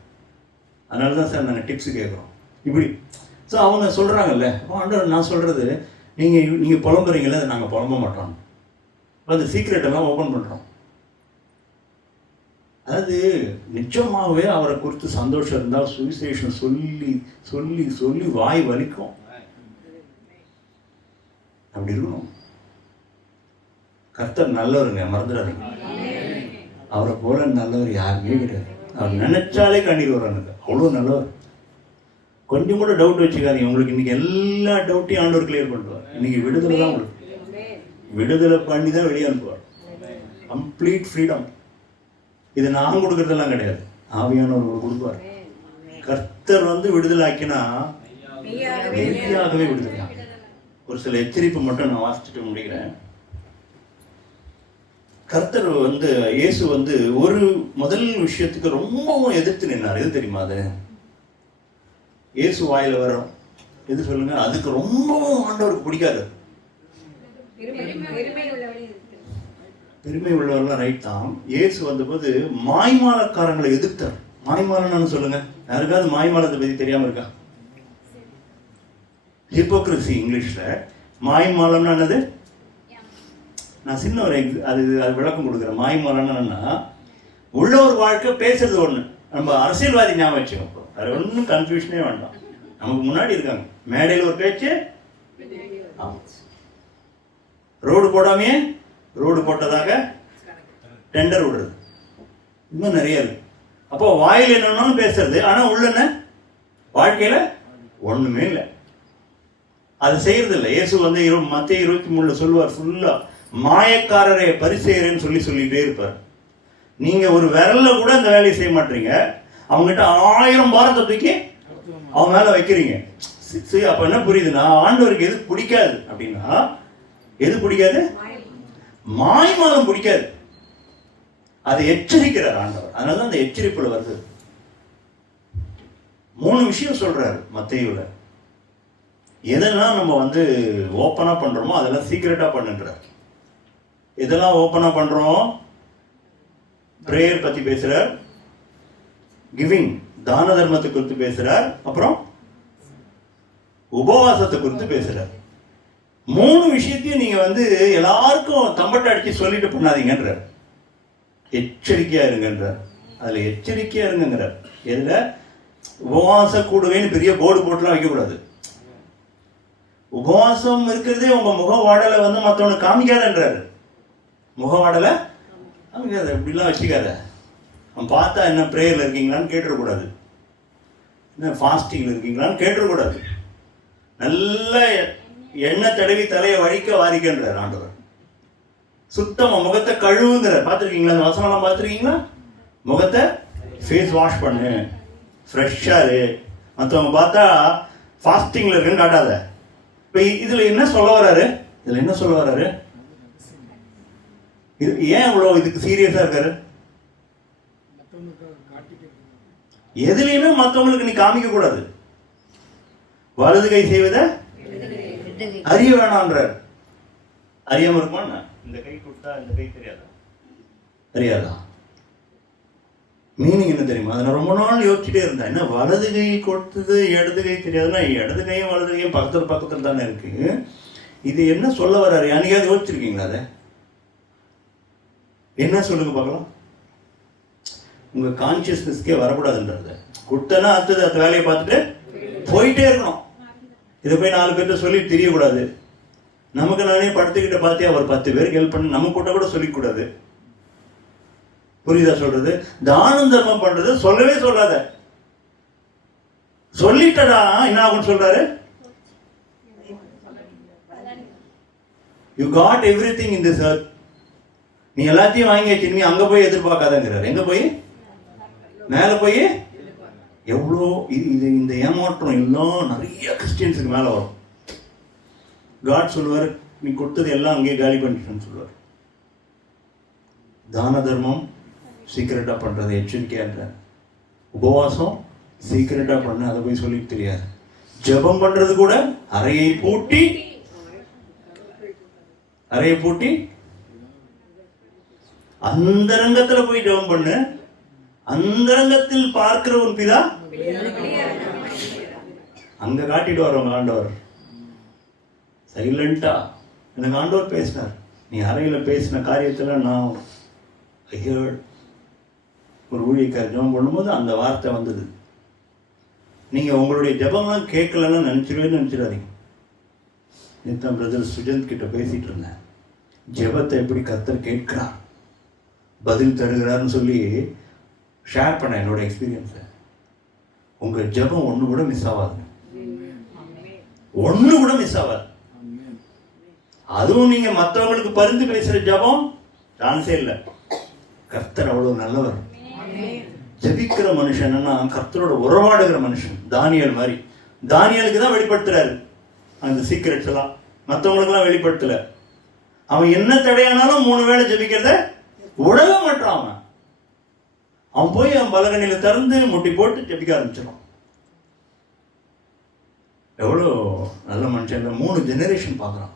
அதனால தான் சார் நாங்கள் டிப்ஸ் கேட்குறோம் இப்படி. ஸோ அவங்க சொல்கிறாங்கல்ல, ஆண்டவர் நான் சொல்கிறது, நீங்கள் புலம்புறீங்களே, அதை நாங்கள் புலம்ப மாட்டோம். அந்த சீக்ரெட் எல்லாம் ஓப்பன் பண்ணுறோம். அதாவது நிச்சயமாகவே அவரை குறித்து சந்தோஷம் இருந்தால் சுவிசேஷம் சொல்லி சொல்லி சொல்லி வாய் வலிக்கும். அப்படி இருக்கணும். கர்த்தர் நல்லவருங்க, மறந்துடாதீங்க. அவரை போல நல்லவர் யாருமே கிடையாது. அவர் நினைச்சாலே கண்ணீர் வர்றானுங்க, அவ்வளோ நல்லவர். கொஞ்சம் கூட டவுட் வச்சுக்காதீங்க. உங்களுக்கு இன்னைக்கு எல்லா டவுட்டையும் ஆண்டவர் கிளியர் பண்ணுவார். இன்னைக்கு விடுதலை தான், உங்களுக்கு விடுதலை பண்ணி தான் வெளியே அனுப்புவார். Complete freedom. இது நான் கொடுக்கறதெல்லாம் கிடையாது, ஆவியானவர் கொடுப்பார். கர்த்தர் விடுதலை ஆக்கினா மெய்யாகவே விடுதலை. ஒரு சில எச்சரிப்பு மட்டும் நான் வாசிச்சுட்டு முடிக்கிறேன். கர்த்தர் இயேசு ஒரு முதல் விஷயத்துக்கு ரொம்பவும் எதிர்த்து நின்னார். எது தெரியுமா? அது இயேசு வாயில வரும், எது சொல்லுங்க? அதுக்கு ரொம்பவும் ஆண்டவருக்கு பிடிக்காது. பெருமை உள்ளவர்கள்லாம் ரைட் தான். இயேசு வந்தபோது மாய்மாலக்காரங்களை எதிர்த்தார். மாய்மாலன்னு சொல்லுங்க. யாருக்காவது மாய்மாலத்தை பத்தி தெரியாம இருக்கா? ஹிப்போக்ரசி இங்கிலீஷ்ல. மாய்மாலம்னா என்னது? நான் சின்ன ஒரு அது விளக்கம் கொடுக்குறேன். மாய்மாலம்னா உள்ள ஒரு வாழ்க்கை, பேசுறது ஒண்ணு. நம்ம அரசியல்வாதி ஞாபகம் வச்சுக்கோ, அது ஒன்றும் கன்ஃபியூஷனே வேண்டாம். நமக்கு முன்னாடி இருக்காங்க, மேடையில் ஒரு பேச்சு, ரோடு போடாமையே ரோடு போட்டதாக டெண்டர் விடுறது, இன்னும் நிறைய இருக்கு. அப்போ வாயில் என்னன்னாலும் பேசுறது, ஆனா உள்ள என்ன வாழ்க்கையில ஒண்ணுமே இல்லை. அது செய்யறது இல்லை. இயேசு வந்து மத்திய 23 சொல்லுவார், ஃபுல்லா மாயக்காரரே பரிசேயரேன்னு சொல்லிட்டே இருப்பார். நீங்க ஒரு விரல்ல கூட அந்த வேலையை செய்ய மாட்டீங்க, அவங்ககிட்ட 1000 பாரத்தை தூக்கி அவன் மேல வைக்கிறீங்க. அப்ப என்ன புரியுதுன்னா, ஆண்டவருக்கு எது பிடிக்காது அப்படின்னா, எது பிடிக்காது? மாய்மாலம் பிடிக்காது. அதை எச்சரிக்கிறார் ஆண்டவர். அதனாலதான் அந்த எச்சரிப்புல வருது. 3 விஷயம் சொல்றாரு மத்தேயுல. எதெல்லாம் நம்ம வந்து ஓப்பனா பண்றோமோ அதெல்லாம் சீக்கிரட்டா பண்ணுன்றார். எதெல்லாம் ஓப்பனா பண்றோம்? பிரேயர் பத்தி பேசுறார், கிவிங் தான தர்மத்தை குறித்து பேசுறார், அப்புறம் உபவாசத்தை குறித்து பேசுறார். 3 விஷயத்தையும் நீங்க வந்து எல்லாருக்கும் தம்பட்ட அடிச்சு சொல்லிட்டு பண்ணாதீங்கன்றார். எச்சரிக்கையா இருங்கன்றார். அதுல எச்சரிக்கையா இருங்கிறார். எதுல? உபவாச கூடுவேன்னு பெரிய போர்டு போட்டுலாம் வைக்கக்கூடாது. உபவாசம் இருக்கிறதே உங்க முகவாடலை வந்து மற்றவனுக்கு காமிக்காதன்றாரு. முகவாடலை காமிக்காத, இப்படிலாம் வச்சுக்காத. அவன் பார்த்தா என்ன பிரேயர்ல இருக்கீங்களான்னு கேட்டுறக்கூடாது, என்ன ஃபாஸ்டிங்ல இருக்கீங்களான்னு கேட்டுறக்கூடாது. நல்ல எண்ணெய் தடவி தலையை வழிக்க வாரிக்கின்றார் ஆண்டவர். சுத்தமா முகத்தை கழுவுங்கிறார். பார்த்துருக்கீங்களா அந்த வசனம்லாம்? பார்த்துருக்கீங்களா? முகத்தை ஃபேஸ் வாஷ் பண்ணு, ஃப்ரெஷ்ஷா இரு. மற்றவங்க பார்த்தா ஃபாஸ்டிங்ல இருக்குன்னு காட்டாத. இப்ப இதுல என்ன சொல்ல வர்றாரு? இதுல என்ன சொல்ல வர்றாரு? ஏன் இவ்வளவு இதுக்கு சீரியஸா இருக்காரு? எதுலையுமே மற்றவங்களுக்கு நீ காமிக்க கூடாது. வலது கை செய்வதை அறிய வேணான்றார். அறியாம இருக்குமா? இந்த கை கொடுத்தா இந்த கை தெரியாதா? தெரியாதா? மீனிங் என்ன தெரியுமா? அதை நான் ரொம்ப நாள் யோசிச்சுட்டே இருந்தேன். என்ன வலது கை கொடுத்தது இடது கை தெரியாதுன்னா, இடது கையும் வலது கையும் பக்கத்துல தானே இருக்கு. இது என்ன சொல்ல வர்றாரு? அன்னைக்காவது யோசிச்சிருக்கீங்களா? அதை என்ன சொல்லுங்க பார்க்கலாம். உங்க கான்சியஸ்னஸ்க்கே வரக்கூடாதுன்றது. கொடுத்தனா அடுத்தது அந்த வேலையை பார்த்துட்டு போயிட்டே இருக்கணும். இதை போய் 4 பேர்கிட்ட சொல்லி தெரியக்கூடாது. நமக்கு நானே படுத்துக்கிட்ட பார்த்தியா ஒரு 10 பேருக்கு ஹெல்ப் பண்ணி நம்ம கூட சொல்லக்கூடாது. புரியுதா சொல்றது? தானம் தர்மம் பண்றது சொல்லவே சொல்லாத. சொல்லிட்டடா என்ன ஆகும் சொல்றாரு? You got everything in this earth. நீ எல்லாத்தையும் வாங்கி வச்சு நீ அங்க போய் எதிர்பார்க்காதங்கிறார். எங்க போய்? மேல போய். எவ்வளோ இது இந்த ஏமாற்றம் எல்லாம் நிறைய கிறிஸ்டியன்ஸுக்கு மேல வரும். காட் சொல்லுவார், நீ கொடுத்தது எல்லாம் அங்கேயே காலி பண்ணிட்டேன்னு சொல்லுவார். தான தர்மம் சீக்கிரட்டா பண்றது எச்சரிக்கையா. உபவாசம் சீக்கிரட்டா பண்ண, அதை போய் சொல்லிட்டு தெரியாது. ஜெபம் பண்றது கூட அறையை பூட்டி அந்த ரங்கத்துல போய் ஜெபம் பண்ணு. அந்த ரங்கத்தில் பார்க்கிறவன் பிதா அங்க காட்டிட்டு வரவங்க ஆண்டவர். சைலண்டா எனக்கு ஆண்டவர் பேசினார். நீ அறையில பேசின காரியத்துல நான் ஒரு ஊழியக்கார ஜெபம் பண்ணும்போது அந்த வார்த்தை வந்தது. நீங்க உங்களுடைய ஜெபம்லாம் கேட்கலன்னு நினைச்சிடாதீங்க. நேத்தான் பிரதர் சுஜந்த் கிட்ட பேசிட்டு இருந்தேன். ஜெபத்தை எப்படி கர்த்தர் கேட்கிறார், பதில் தருகிறார்னு சொல்லி ஷேர் பண்ண என்னோட எக்ஸ்பீரியன்ஸை. உங்க ஜெபம் ஒண்ணு கூட மிஸ் ஆகாது. ஒண்ணு கூட மிஸ் ஆகாது. அதுவும் நீங்க மற்றவங்களுக்கு பரிந்து பேசுற ஜெபம் சான்ஸே இல்லை. கர்த்தர் அவ்வளவு நல்லவர். ஜெபிக்கிற மனுஷன்னா கர்த்தரோட உறவாடுகிற மனுஷன். தானியல் மாதிரி. தானியலுக்கு தான் வெளிப்படுத்துறாரு அந்த சீக்கிரட்ஸ் எல்லாம், மற்றவங்களுக்கு எல்லாம் வெளிப்படுத்தல. அவன் என்ன தடையானாலும் 3 வேளை ஜெபிக்கிறத உடவே மாட்டான். அவன் போய் அவன் பலகணியில திறந்து முட்டி போட்டு ஜெபிக்க ஆரம்பிச்சிடும். எவ்வளோ நல்ல மனுஷன். 3 ஜெனரேஷன் பார்க்குறான்.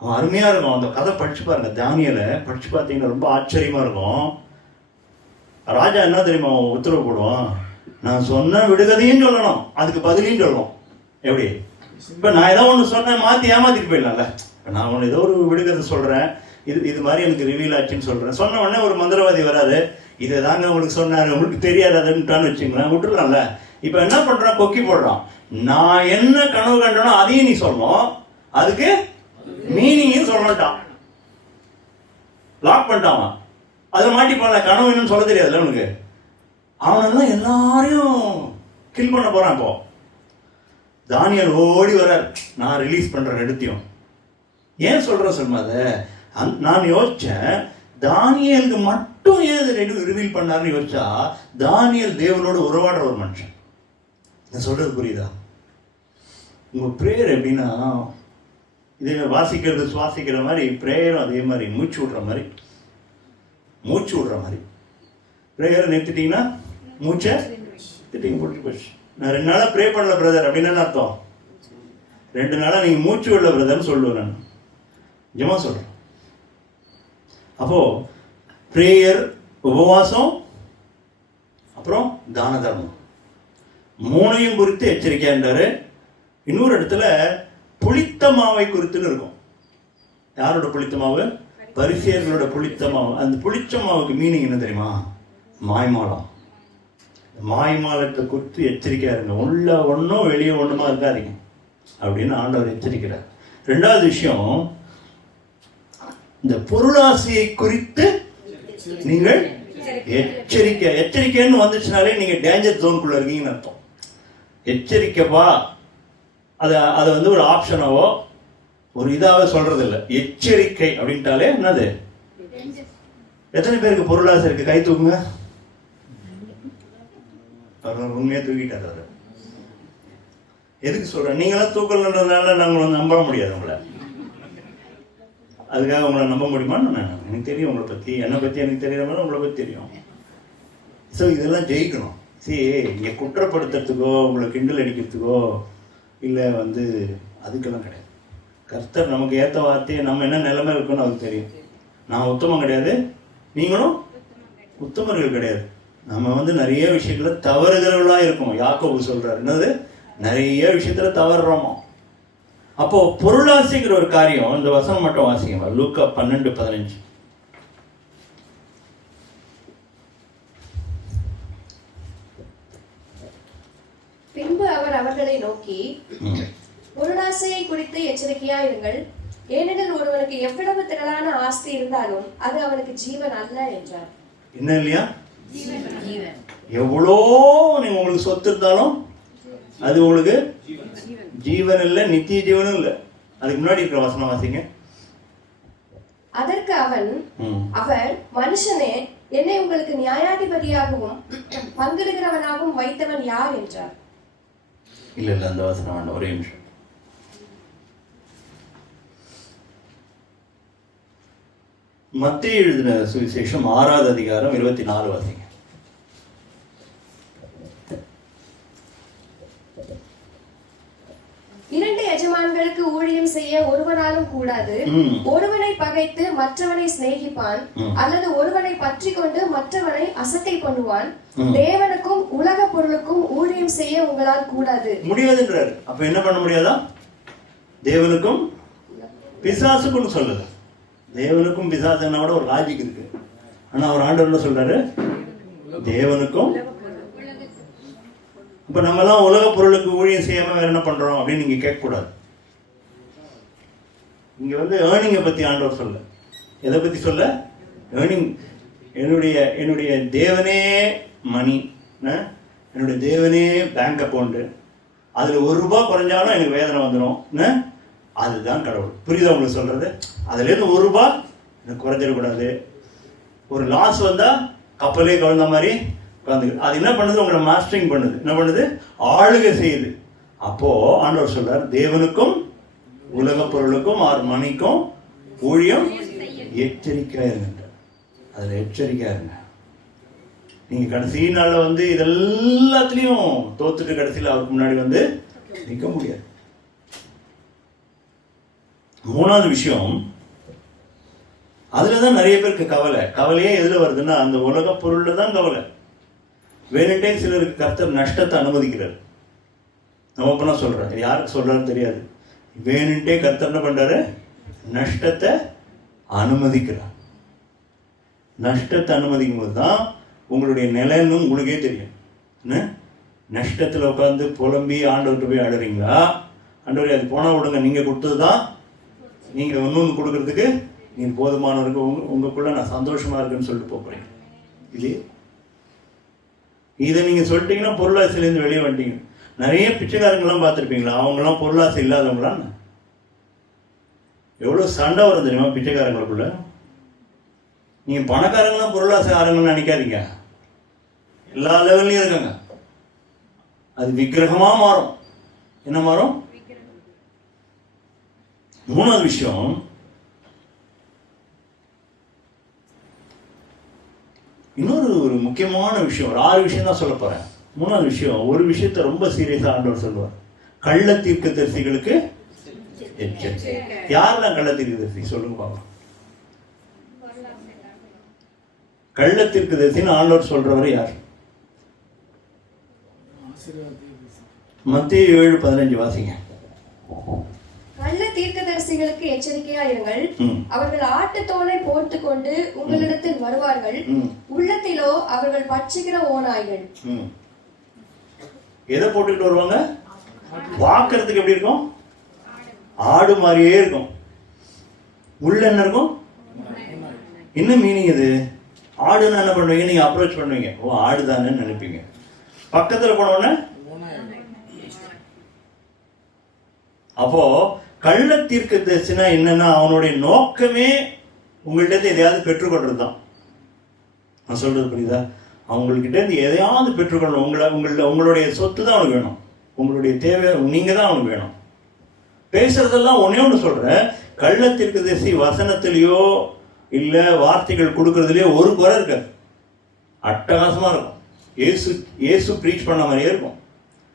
அவன் அருமையாக இருக்கும். அந்த கதை படிச்சு பாருங்க, தானியலை படிச்சு பார்த்தீங்கன்னா ரொம்ப ஆச்சரியமாக இருக்கும். ராஜா என்ன தெரியுமா உத்தரவு போடுவான், நான் சொன்ன விடுகதையும் சொல்லணும், அதுக்கு பதிலையும் சொல்லணும். எப்படி? இப்போ நான் ஏதோ ஒன்று சொன்னேன், மாற்றி ஏமாத்திட்டு போயிடலாம்ல. இப்போ நான் ஒன்று ஏதோ ஒரு விடுகதை சொல்கிறேன், இது மாதிரி எனக்கு ரிவீல் ஆச்சுன்னு சொல்கிறேன். சொன்ன உடனே ஒரு மந்திரவாதி வராது, இதை தாங்க உங்களுக்கு சொன்னார், உங்களுக்கு தெரியாது அதுன்ட்டான்னு வச்சுங்களேன், விட்டுருலாம்ல. இப்போ என்ன பண்ணுறான், கொக்கி போடுறான். நான் என்ன கனவு கண்டனோ அதையும் நீ சொல்லணும், அதுக்கு மீனிங்கும் சொல்லட்டான். லாக் பண்ணிட்டான். அதை மாட்டிப்பான்ல, கனவு என்னன்னு சொல்ல தெரியாதுல்ல உனக்கு. அவனெல்லாம் எல்லாரையும் கில் பண்ண போறான். இப்போ தானியல் ஓடி வர, நான் ரிலீஸ் பண்ற எடுத்தையும். ஏன் சொல்ற சொல்லுமா அதை? நான் யோசிச்சேன், தானியலுக்கு மட்டும் ஏன் ரிவீல் பண்ணாருன்னு யோசிச்சா, தானியல் தேவனோடு உறவாடுற ஒரு மனுஷன். நான் சொல்றது புரியுதா? உங்க பிரேயர் எப்படின்னா, இதே வாசிக்கிறது சுவாசிக்கிற மாதிரி, பிரேயரும் அதே மாதிரி மூச்சு விடுற மாதிரி. பிரேயரை நிறுத்திட்டீங்கன்னா மூச்சை திட்டிங்க போட்டு போச்சு. நான் 2 நாளாக ப்ரே பண்ணல பிரதர் அப்படின்னு அர்த்தம். 2 நாளாக நீங்கள் மூச்சு விடல பிரதர்னு சொல்லுவேன். நான் நிஜமாக சொல்கிறேன். அப்போ பிரேயர், உபவாசம், அப்புறம் தான தர்மம், 3ஐயும் குறித்து எச்சரிக்கையாண்டாரு. இன்னொரு இடத்துல புளித்த மாவை குறித்துன்னு இருக்கும். யாரோட புளித்த மாவு? பரிசேயர்களோட புளித்த மாவு. அந்த புளிச்ச மாவுக்கு மீனிங் என்ன தெரியுமா? மாய்மாலம். மாய்மாலத்தை குறித்து எச்சரிக்கையா இருங்க. உள்ள ஒன்றும் வெளியே ஒன்றுமா இருக்காதீங்க அப்படின்னு ஆண்டவர் எச்சரிக்கிறார். 2வது விஷயம், இந்த பொருளாசையை குறித்து நீங்கள் எச்சரிக்கைன்னு வந்துச்சுனாலே நீங்க டேஞ்சர் ஜோனுக்குள்ள இருக்கீங்கன்னு அர்த்தம். எச்சரிக்கைப்பா, அதை வந்து ஒரு ஆப்ஷனாவோ ஒரு இதாவே சொல்றது இல்லை. எச்சரிக்கை அப்படின்ட்டாலே என்னது? எத்தனை பேருக்கு பொருளாசை இருக்கு? கை தூக்குங்க. உண்மையா தூக்கிட்டாரு அவரு. எதுக்கு சொல்றேன்? நீங்களாம் தூக்கலன்றதுனால நாங்கள் நம்ப முடியாது உங்களை. அதுக்காக உங்களை நம்ப முடியுமான்னு எனக்கு தெரியும். உங்களை பத்தி, என்னை பத்தி எனக்கு தெரியாத மாதிரி உங்களை பத்தி தெரியும். ஸோ இதெல்லாம் ஜெயிக்கணும். சரி, இங்க குற்றப்படுத்துறதுக்கோ உங்களை கிண்டல் அடிக்கிறதுக்கோ இல்லை வந்து அதுக்கெல்லாம் கிடையாது. கர்த்தர் நமக்கு ஏற்ற வார்த்தையை நம்ம என்ன நிலைமை இருக்குன்னு அவருக்கு தெரியும். நான் உத்தமம் கிடையாது, நீங்களும் உத்தமர்கள் கிடையாது. நம்ம வந்து நிறைய விஷயத்துல தவறுகிறவர்களா இருக்கும். யாக்கோபு சொல்றாரு, என்னது? நிறைய விஷயத்துல தவறுறோமா. அப்போ பொருளாசைங்கிற ஒரு காரியம், இந்த வசனம் மட்டும் வாசிங்க, லூக்கா 12:15. பின்பு அவர் அவர்களை நோக்கி, பொருளாசையை குறித்து எச்சரிக்கையாயிருங்கள், ஏனெனில் ஒருவனுக்கு எவ்வளவு திரளான ஆஸ்தி இருந்தாலும் அது அவனுக்கு ஜீவன் அல்ல என்றார். என்ன இல்லையா? எவ்வளோ நீங்க உங்களுக்கு சொத்து இருந்தாலும் அது உங்களுக்கு ஜீவன் இல்லை, நித்திய ஜீவனும் இல்லை. அதுக்கு முன்னாடி இருக்கிற வசனம் வாசிங்க. அதற்கு அவர், மனுஷனே, என்னை உங்களுக்கு நியாயாதிபதியாகவும் பங்கிடுகிறவனாகவும் வைத்தவன் யார் என்றார். இல்ல அந்த வசனம் ஒரே நிமிஷம். மத்தேயு எழுதின சுவிசேஷம் 6வது அதிகாரம் 24 வாசிங்க. இரண்டு எஜமான்களுக்கு ஊழியம் செய்ய ஒருவனாலும் கூடாது. ஒருவனை பகைத்து மற்றவனை சிநேகிப்பான், அல்லது ஒருவனை பற்றி கொண்டு மற்றவனை அசட்டை பண்ணுவான். தேவனுக்கும் உலக பொருளுக்கும் ஊழியம் செய்ய உங்களால் கூடாது. முடியாதுன்றாரு. அப்ப என்ன பண்ண முடியாதா? தேவனுக்கும் பிசாசுக்கும் சொல்லல. தேவனுக்கும் பிசாசுன்னா கூட ஒரு லாஜிக் இருக்கு. ஆனா அவர் ஆண்டவர் என்ன சொல்றாரு? தேவனுக்கும். இப்ப நம்ம எல்லாம் உலக பொருளுக்கு ஊழியம் செய்யாம வேற என்ன பண்றோம் அப்படின்னு நீங்க கேட்க கூடாது. இங்க வந்து ஏர்னிங்கை பத்தி ஆண்டவர் சொல்ல. எதை பத்தி சொல்ல? ஏர்னிங். என்னுடைய தேவனே மணி, என்னுடைய தேவனே பேங்க் அக்கௌண்ட், அதுல ₹1 குறைஞ்சாலும் எனக்கு வேதனை வந்துடும். அதுதான் கடவுள். புரியுதா உங்களுக்கு சொல்றது? அதுல இருந்து ₹1 எனக்கு குறைஞ்சிடக்கூடாது. ஒரு லாஸ் வந்தா கப்பலே கவிழ்ந்த மாதிரி அது என்ன பண்ணுது? உங்களை மாஸ்டரிங் பண்ணுது. என்ன பண்ணுது? ஆளுகை செய்யுது. அப்போ ஆண்டவர் சொல்றார், தேவனுக்கும் உலக பொருளுக்கும் மணிக்கும் ஊழியம் எச்சரிக்கையா இருங்க. அதுல எச்சரிக்கையா இருங்க. நீங்க கடைசி நாள்ல வந்து இதெல்லாத்துலயும் தோத்துட்டு கடைசியில் அவருக்கு முன்னாடி வந்து நிற்க முடியாது. மூணாவது விஷயம், அதுலதான் நிறைய பேருக்கு கவலையே எதுல வருதுன்னா அந்த உலக பொருள்ல தான் கவலை. வேணுட்டே சிலருக்கு கர்த்தர் நஷ்டத்தை அனுமதிக்கிறார். நம்ம பண்ண சொல்றேன், யாருக்கு சொல்றாரு தெரியாது. வேணுட்டே கர்த்தர் என்ன பண்றாரு, நஷ்டத்தை அனுமதிக்கிறார். நஷ்டத்தை அனுமதிக்கும் போது தான் உங்களுடைய நிலைன்னு உங்களுக்கே தெரியும். என்ன நஷ்டத்தில் உட்காந்து புலம்பி ஆண்டவர்கிட்ட போய் ஆடுறீங்களா, ஆண்டவரே அது போனா விடுங்க, நீங்க கொடுத்தது தான், நீங்க ஒன்னொன்று கொடுக்கறதுக்கு நீங்க போதுமானவருக்கு உங்களுக்குள்ள நான் சந்தோஷமா இருக்குன்னு சொல்லிட்டு போறீங்க. இல்லையே, இதை நீங்க சொல்லிட்டீங்கன்னா பொருளாசையிலேருந்து வெளியே வந்துட்டீங்க. நிறைய பிச்சைக்காரங்கெல்லாம் பார்த்துருப்பீங்களா, அவங்கெல்லாம் பொருளாசை இல்லாதவங்களான்னு எவ்வளோ சண்டை வரும் தெரியுமா பிச்சைக்காரங்களுக்குள்ள. நீங்க பணக்காரங்களாம் பொருளாசை ஆரங்கன்னு நினைக்காதீங்க, எல்லா லெவல்லையும் இருக்காங்க. அது விக்கிரகமா மாறும். என்ன மாறும்? மூணாவது விஷயம், இன்னொரு ஒரு முக்கியமான விஷயம், ஒரு 6 விஷயம் தான் சொல்ல போறேன். மூணாவது விஷயம், ஒரு விஷயத்தை ரொம்ப சீரியஸா ஆண்டவர் சொல்லுவார், கள்ள தீர்க்கதரிசிகளுக்கு எச்சரிக்கை. யாரெல்லாம் கள்ள தீர்க்கதரிசி சொல்லுங்க பாப்பா. கள்ள தீர்க்கதரிசின்னு ஆண்டவர் சொல்றவர் யார்? மத்தேயு 7:15 வாசிங்க. கள்ள தீர்க்கதரிசிகளுக்கு எச்சரிக்கையா இருங்கள், அவர்கள் ஆட்டுத்தோலை போர்த்து கொண்டு உங்களிடத்தில் வருவார்கள், உள்ளத்திலோ அவர்கள் பட்சிக்கிற ஓநாய்கள். எதை போட்டுக்கிட்டு வருவாங்க? பார்க்கறதுக்கு எப்படி இருக்கும்? ஆடு மாதிரியே இருக்கும். உள்ள என்ன இருக்கும்? என்ன மீனிங் இது? ஆடுன்னு என்ன பண்ணுவீங்க நீங்க? அப்ரோச் பண்ணுவீங்க, ஓ ஆடுதானு நினைப்பீங்க. பக்கத்துல போனோடனே அப்போ கள்ள தீர்க்கதரிசினா என்னன்னா அவனுடைய நோக்கமே உங்கள்கிட்ட எதையாவது பெற்றுக்கொள்றது தான். நான் சொல்றது புரியுதா? அவங்கள்கிட்ட இருந்து எதையாவது பெற்றுக்கொள்ளணும். உங்களுடைய சொத்து தான் அவனுக்கு வேணும், உங்களுடைய தேவை நீங்க தான் அவனுக்கு வேணும். பேசுறதெல்லாம் ஒன்னே ஒன்று சொல்றேன், கள்ள தீர்க்கதரிசி வசனத்திலேயோ இல்ல வார்த்தைகள் கொடுக்கறதுலயோ ஒரு குறை இருக்காது, அட்டகாசமா இருக்கும். இயேசு ப்ரீச் பண்ண மாதிரியே இருக்கும்,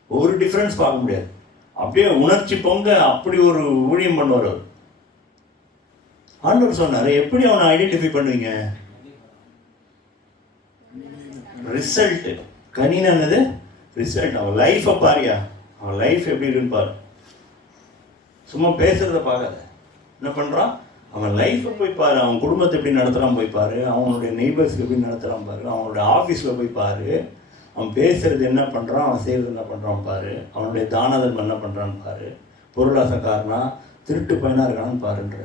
ஒரு டிஃபரன்ஸ் பார்க்க முடியாது. அப்படியே உணர்ச்சி பொங்க அப்படி ஒரு ஊழியம் பண்ணுவார் அவர். ஆண்டவர் சொன்னாரு, எப்படி அவனை ஐடென்டிஃபை பண்ணுவீங்க? ரிசல்ட். கனினது ரிசல்ட். அவன் லைஃபை பாரியா, அவன் லைஃப் எப்படி இருக்குன்னு பாரு. சும்மா பேசுறத பார்க்காத, என்ன பண்றான் அவன் லைஃப்பை போய் பாரு. அவன் குடும்பத்தை எப்படி நடத்துறான் போய் பாரு, அவனுடைய நெய்பர்ஸ்க்கு எப்படி நடத்துறான் பாரு, அவனுடைய ஆஃபீஸில் போய் பாரு, அவன் பேசுறது என்ன பண்றான், அவன் செய்யறது என்ன பண்றான் பாரு, அவனுடைய தான தர்மம் என்ன பண்றான்னு பாரு, பொருளாசக்காரனா திருட்டு பையனா இருக்கான்னு பாருன்ற.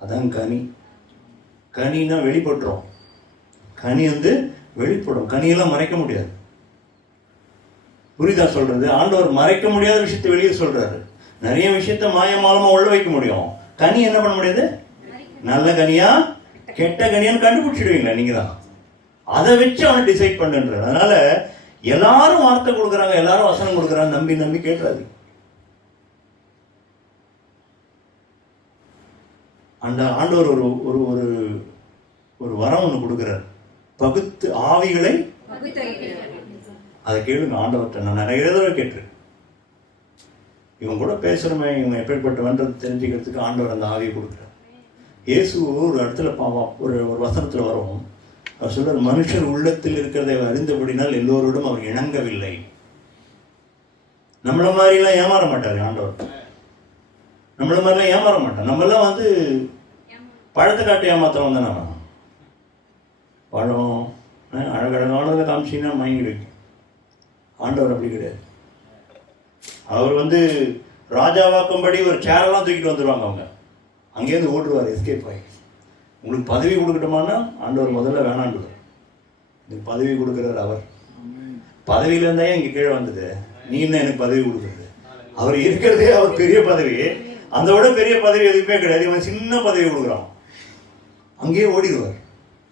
அதான் கனி. கனின்னா வெளிப்பட்டுரும். கனி வந்து வெளிப்படும். கனியெல்லாம் மறைக்க முடியாது. புரியுதா சொல்றது? ஆண்டவர் மறைக்க முடியாத விஷயத்தை வெளியே சொல்றாரு. நிறைய விஷயத்த மாயமாலமா உள்ள வைக்க முடியும், கனி என்ன பண்ண முடியாது? நல்ல கனியா கெட்ட கனியான்னு கண்டுபிடிச்சிடுவீங்களா நீங்க தான். அதை வச்சு அவனை டிசைட் பண்ணுன்ற. அதனால எல்லாரும் வார்த்தை கொடுக்குறாங்க, எல்லாரும் வசனம் கொடுக்குறாங்க, நம்பி நம்பி கேட்டுறாது. அந்த ஆண்டவர் ஒரு ஒரு ஒரு ஒரு வரம் ஒன்று கொடுக்குறார், பகுத்து ஆவிகளை. அதை கேளுங்க ஆண்டவர்கிட்ட. நான் நிறைய தடவை கேட்டிருக்கேன். இவங்க கூட பேசுறமே, இவங்க எப்படிப்பட்டவன்றது தெரிஞ்சுக்கிறதுக்கு ஆண்டவர் அந்த ஆவியை கொடுக்குறார். இயேசு ஒரு இடத்துல ஒரு வசனத்துல வரும், அவர் சொல்றார், மனுஷர் உள்ளத்தில் இருக்கிறதை அறிந்தபடினால் எல்லோரோடும் அவர் இணங்கவில்லை. நம்மள மாதிரிலாம் ஏமாற மாட்டார் ஆண்டவர். நம்மள மாதிரிலாம் ஏமாற மாட்டார். நம்மெல்லாம் வந்து பழத்தை காட்டு ஏமாத்திரம் தான். நம்ம பழம் அழகழகானதை காமிச்சிங்கன்னா மயங்கிடுங்க. ஆண்டவர் அப்படி கிடையாது. அவர் வந்து ராஜாவாக்கும்படி ஒரு சேரெல்லாம் தூக்கிட்டு வந்துடுவாங்க. அவங்க அங்கேருந்து ஓட்டுருவார் எஸ்கேப் ஆகி. உங்களுக்கு பதவி கொடுக்கட்டுமான்னா ஆண்டவர் முதல்ல வேணாண்டுவார். எனக்கு பதவி கொடுக்குறார் அவர். பதவியில இருந்தா இங்கே கீழே வந்தது, நீ என்ன எனக்கு பதவி கொடுக்குறது? அவர் இருக்கிறதே அவர் பெரிய பதவி, அதை விட பெரிய பதவி எதுவுமே கிடையாது. இவன் சின்ன பதவி கொடுக்குறான், அங்கேயே ஓடிடுவார்.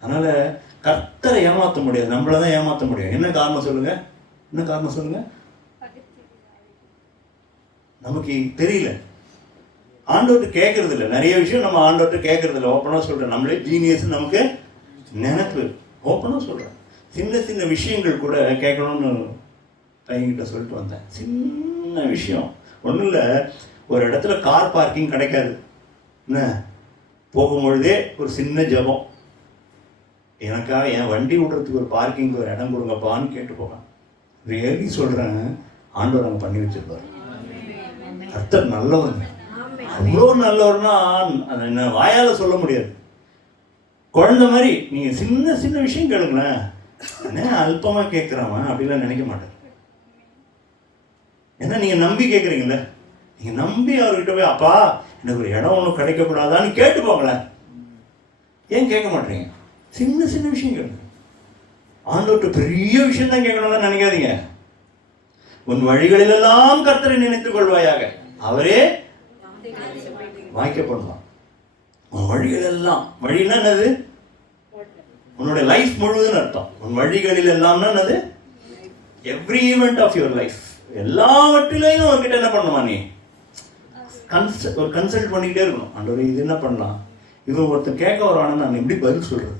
அதனால கர்த்தரை ஏமாற்ற முடியாது, நம்மளதான் ஏமாற்ற முடியும். என்ன காரணம் சொல்லுங்க? என்ன காரணம் சொல்லுங்க? நமக்கு தெரியல, ஆண்டவர்கிட்ட கேட்கறது இல்லை. நிறைய விஷயம் நம்ம ஆண்டவர்கிட்ட கேட்கறது இல்லை. ஓப்பனா சொல்றேன், நம்மளே ஜீனியஸ் நமக்கு நினைப்பு. ஓப்பனா சொல்றேன், சின்ன சின்ன விஷயங்கள் கூட கேட்கணும்னு பையன்கிட்ட சொல்லிட்டு வந்தேன். சின்ன விஷயம் ஒன்றும் இல்லை, ஒரு இடத்துல கார் பார்க்கிங் கிடைக்காது, என்ன போகும்பொழுதே ஒரு சின்ன ஜபம், எனக்காக என் வண்டி விடுறதுக்கு ஒரு பார்க்கிங் ஒரு இடம் கொடுங்கப்பான்னு கேட்டு போவேன். ரியலி சொல்கிறேன், ஆண்டவர் அங்கே பண்ணி வச்சிருப்பார். கர்த்தர் நல்லவங்க, அவ்வளோ நல்லவர்னா அதை என்ன வாயால் சொல்ல முடியாது. குழந்தை மாதிரி நீங்கள் சின்ன சின்ன விஷயம் கேளுங்களேன், என்ன அல்பமாக கேட்குறான் அப்படிலாம் நினைக்க மாட்டேன். ஏன்னா நீங்கள் நம்பி கேட்குறீங்களே, நீங்கள் நம்பி அவர்கிட்ட போய் அப்பா எனக்கு ஒரு இடம் ஒன்றும் கிடைக்கக்கூடாதான்னு கேட்டு போங்களேன். ஏன் கேட்க மாட்டேறீங்க? சின்ன சின்ன விஷயம் கேளுங்க. ஆண்டவர்கிட்ட பெரிய விஷயம் தான் கேட்கணும்னு நினைக்காதீங்க. உன் வழிகளிலெல்லாம் கர்த்தரை நினைத்துக் கொள்வாயாக, அவரே வாய்க்க பண்ணலாம். உன் வழிகள் எல்லாம், வழின்னா என்னது? உன்னுடைய லைஃப் முழுவதுன்னு அர்த்தம். உன் வழிகளில் எல்லாம்னா என்னது? Every event of your life, எல்லாவற்றிலையும் அவர்கிட்ட என்ன பண்ணுமா, நீ ஒரு கன்சல்ட் பண்ணிக்கிட்டே இருக்கணும். ஆண்டவரே இது என்ன பண்ணலாம், இவன் ஒருத்தர் கேட்க வரான்னு நான் எப்படி பதில் சொல்றது?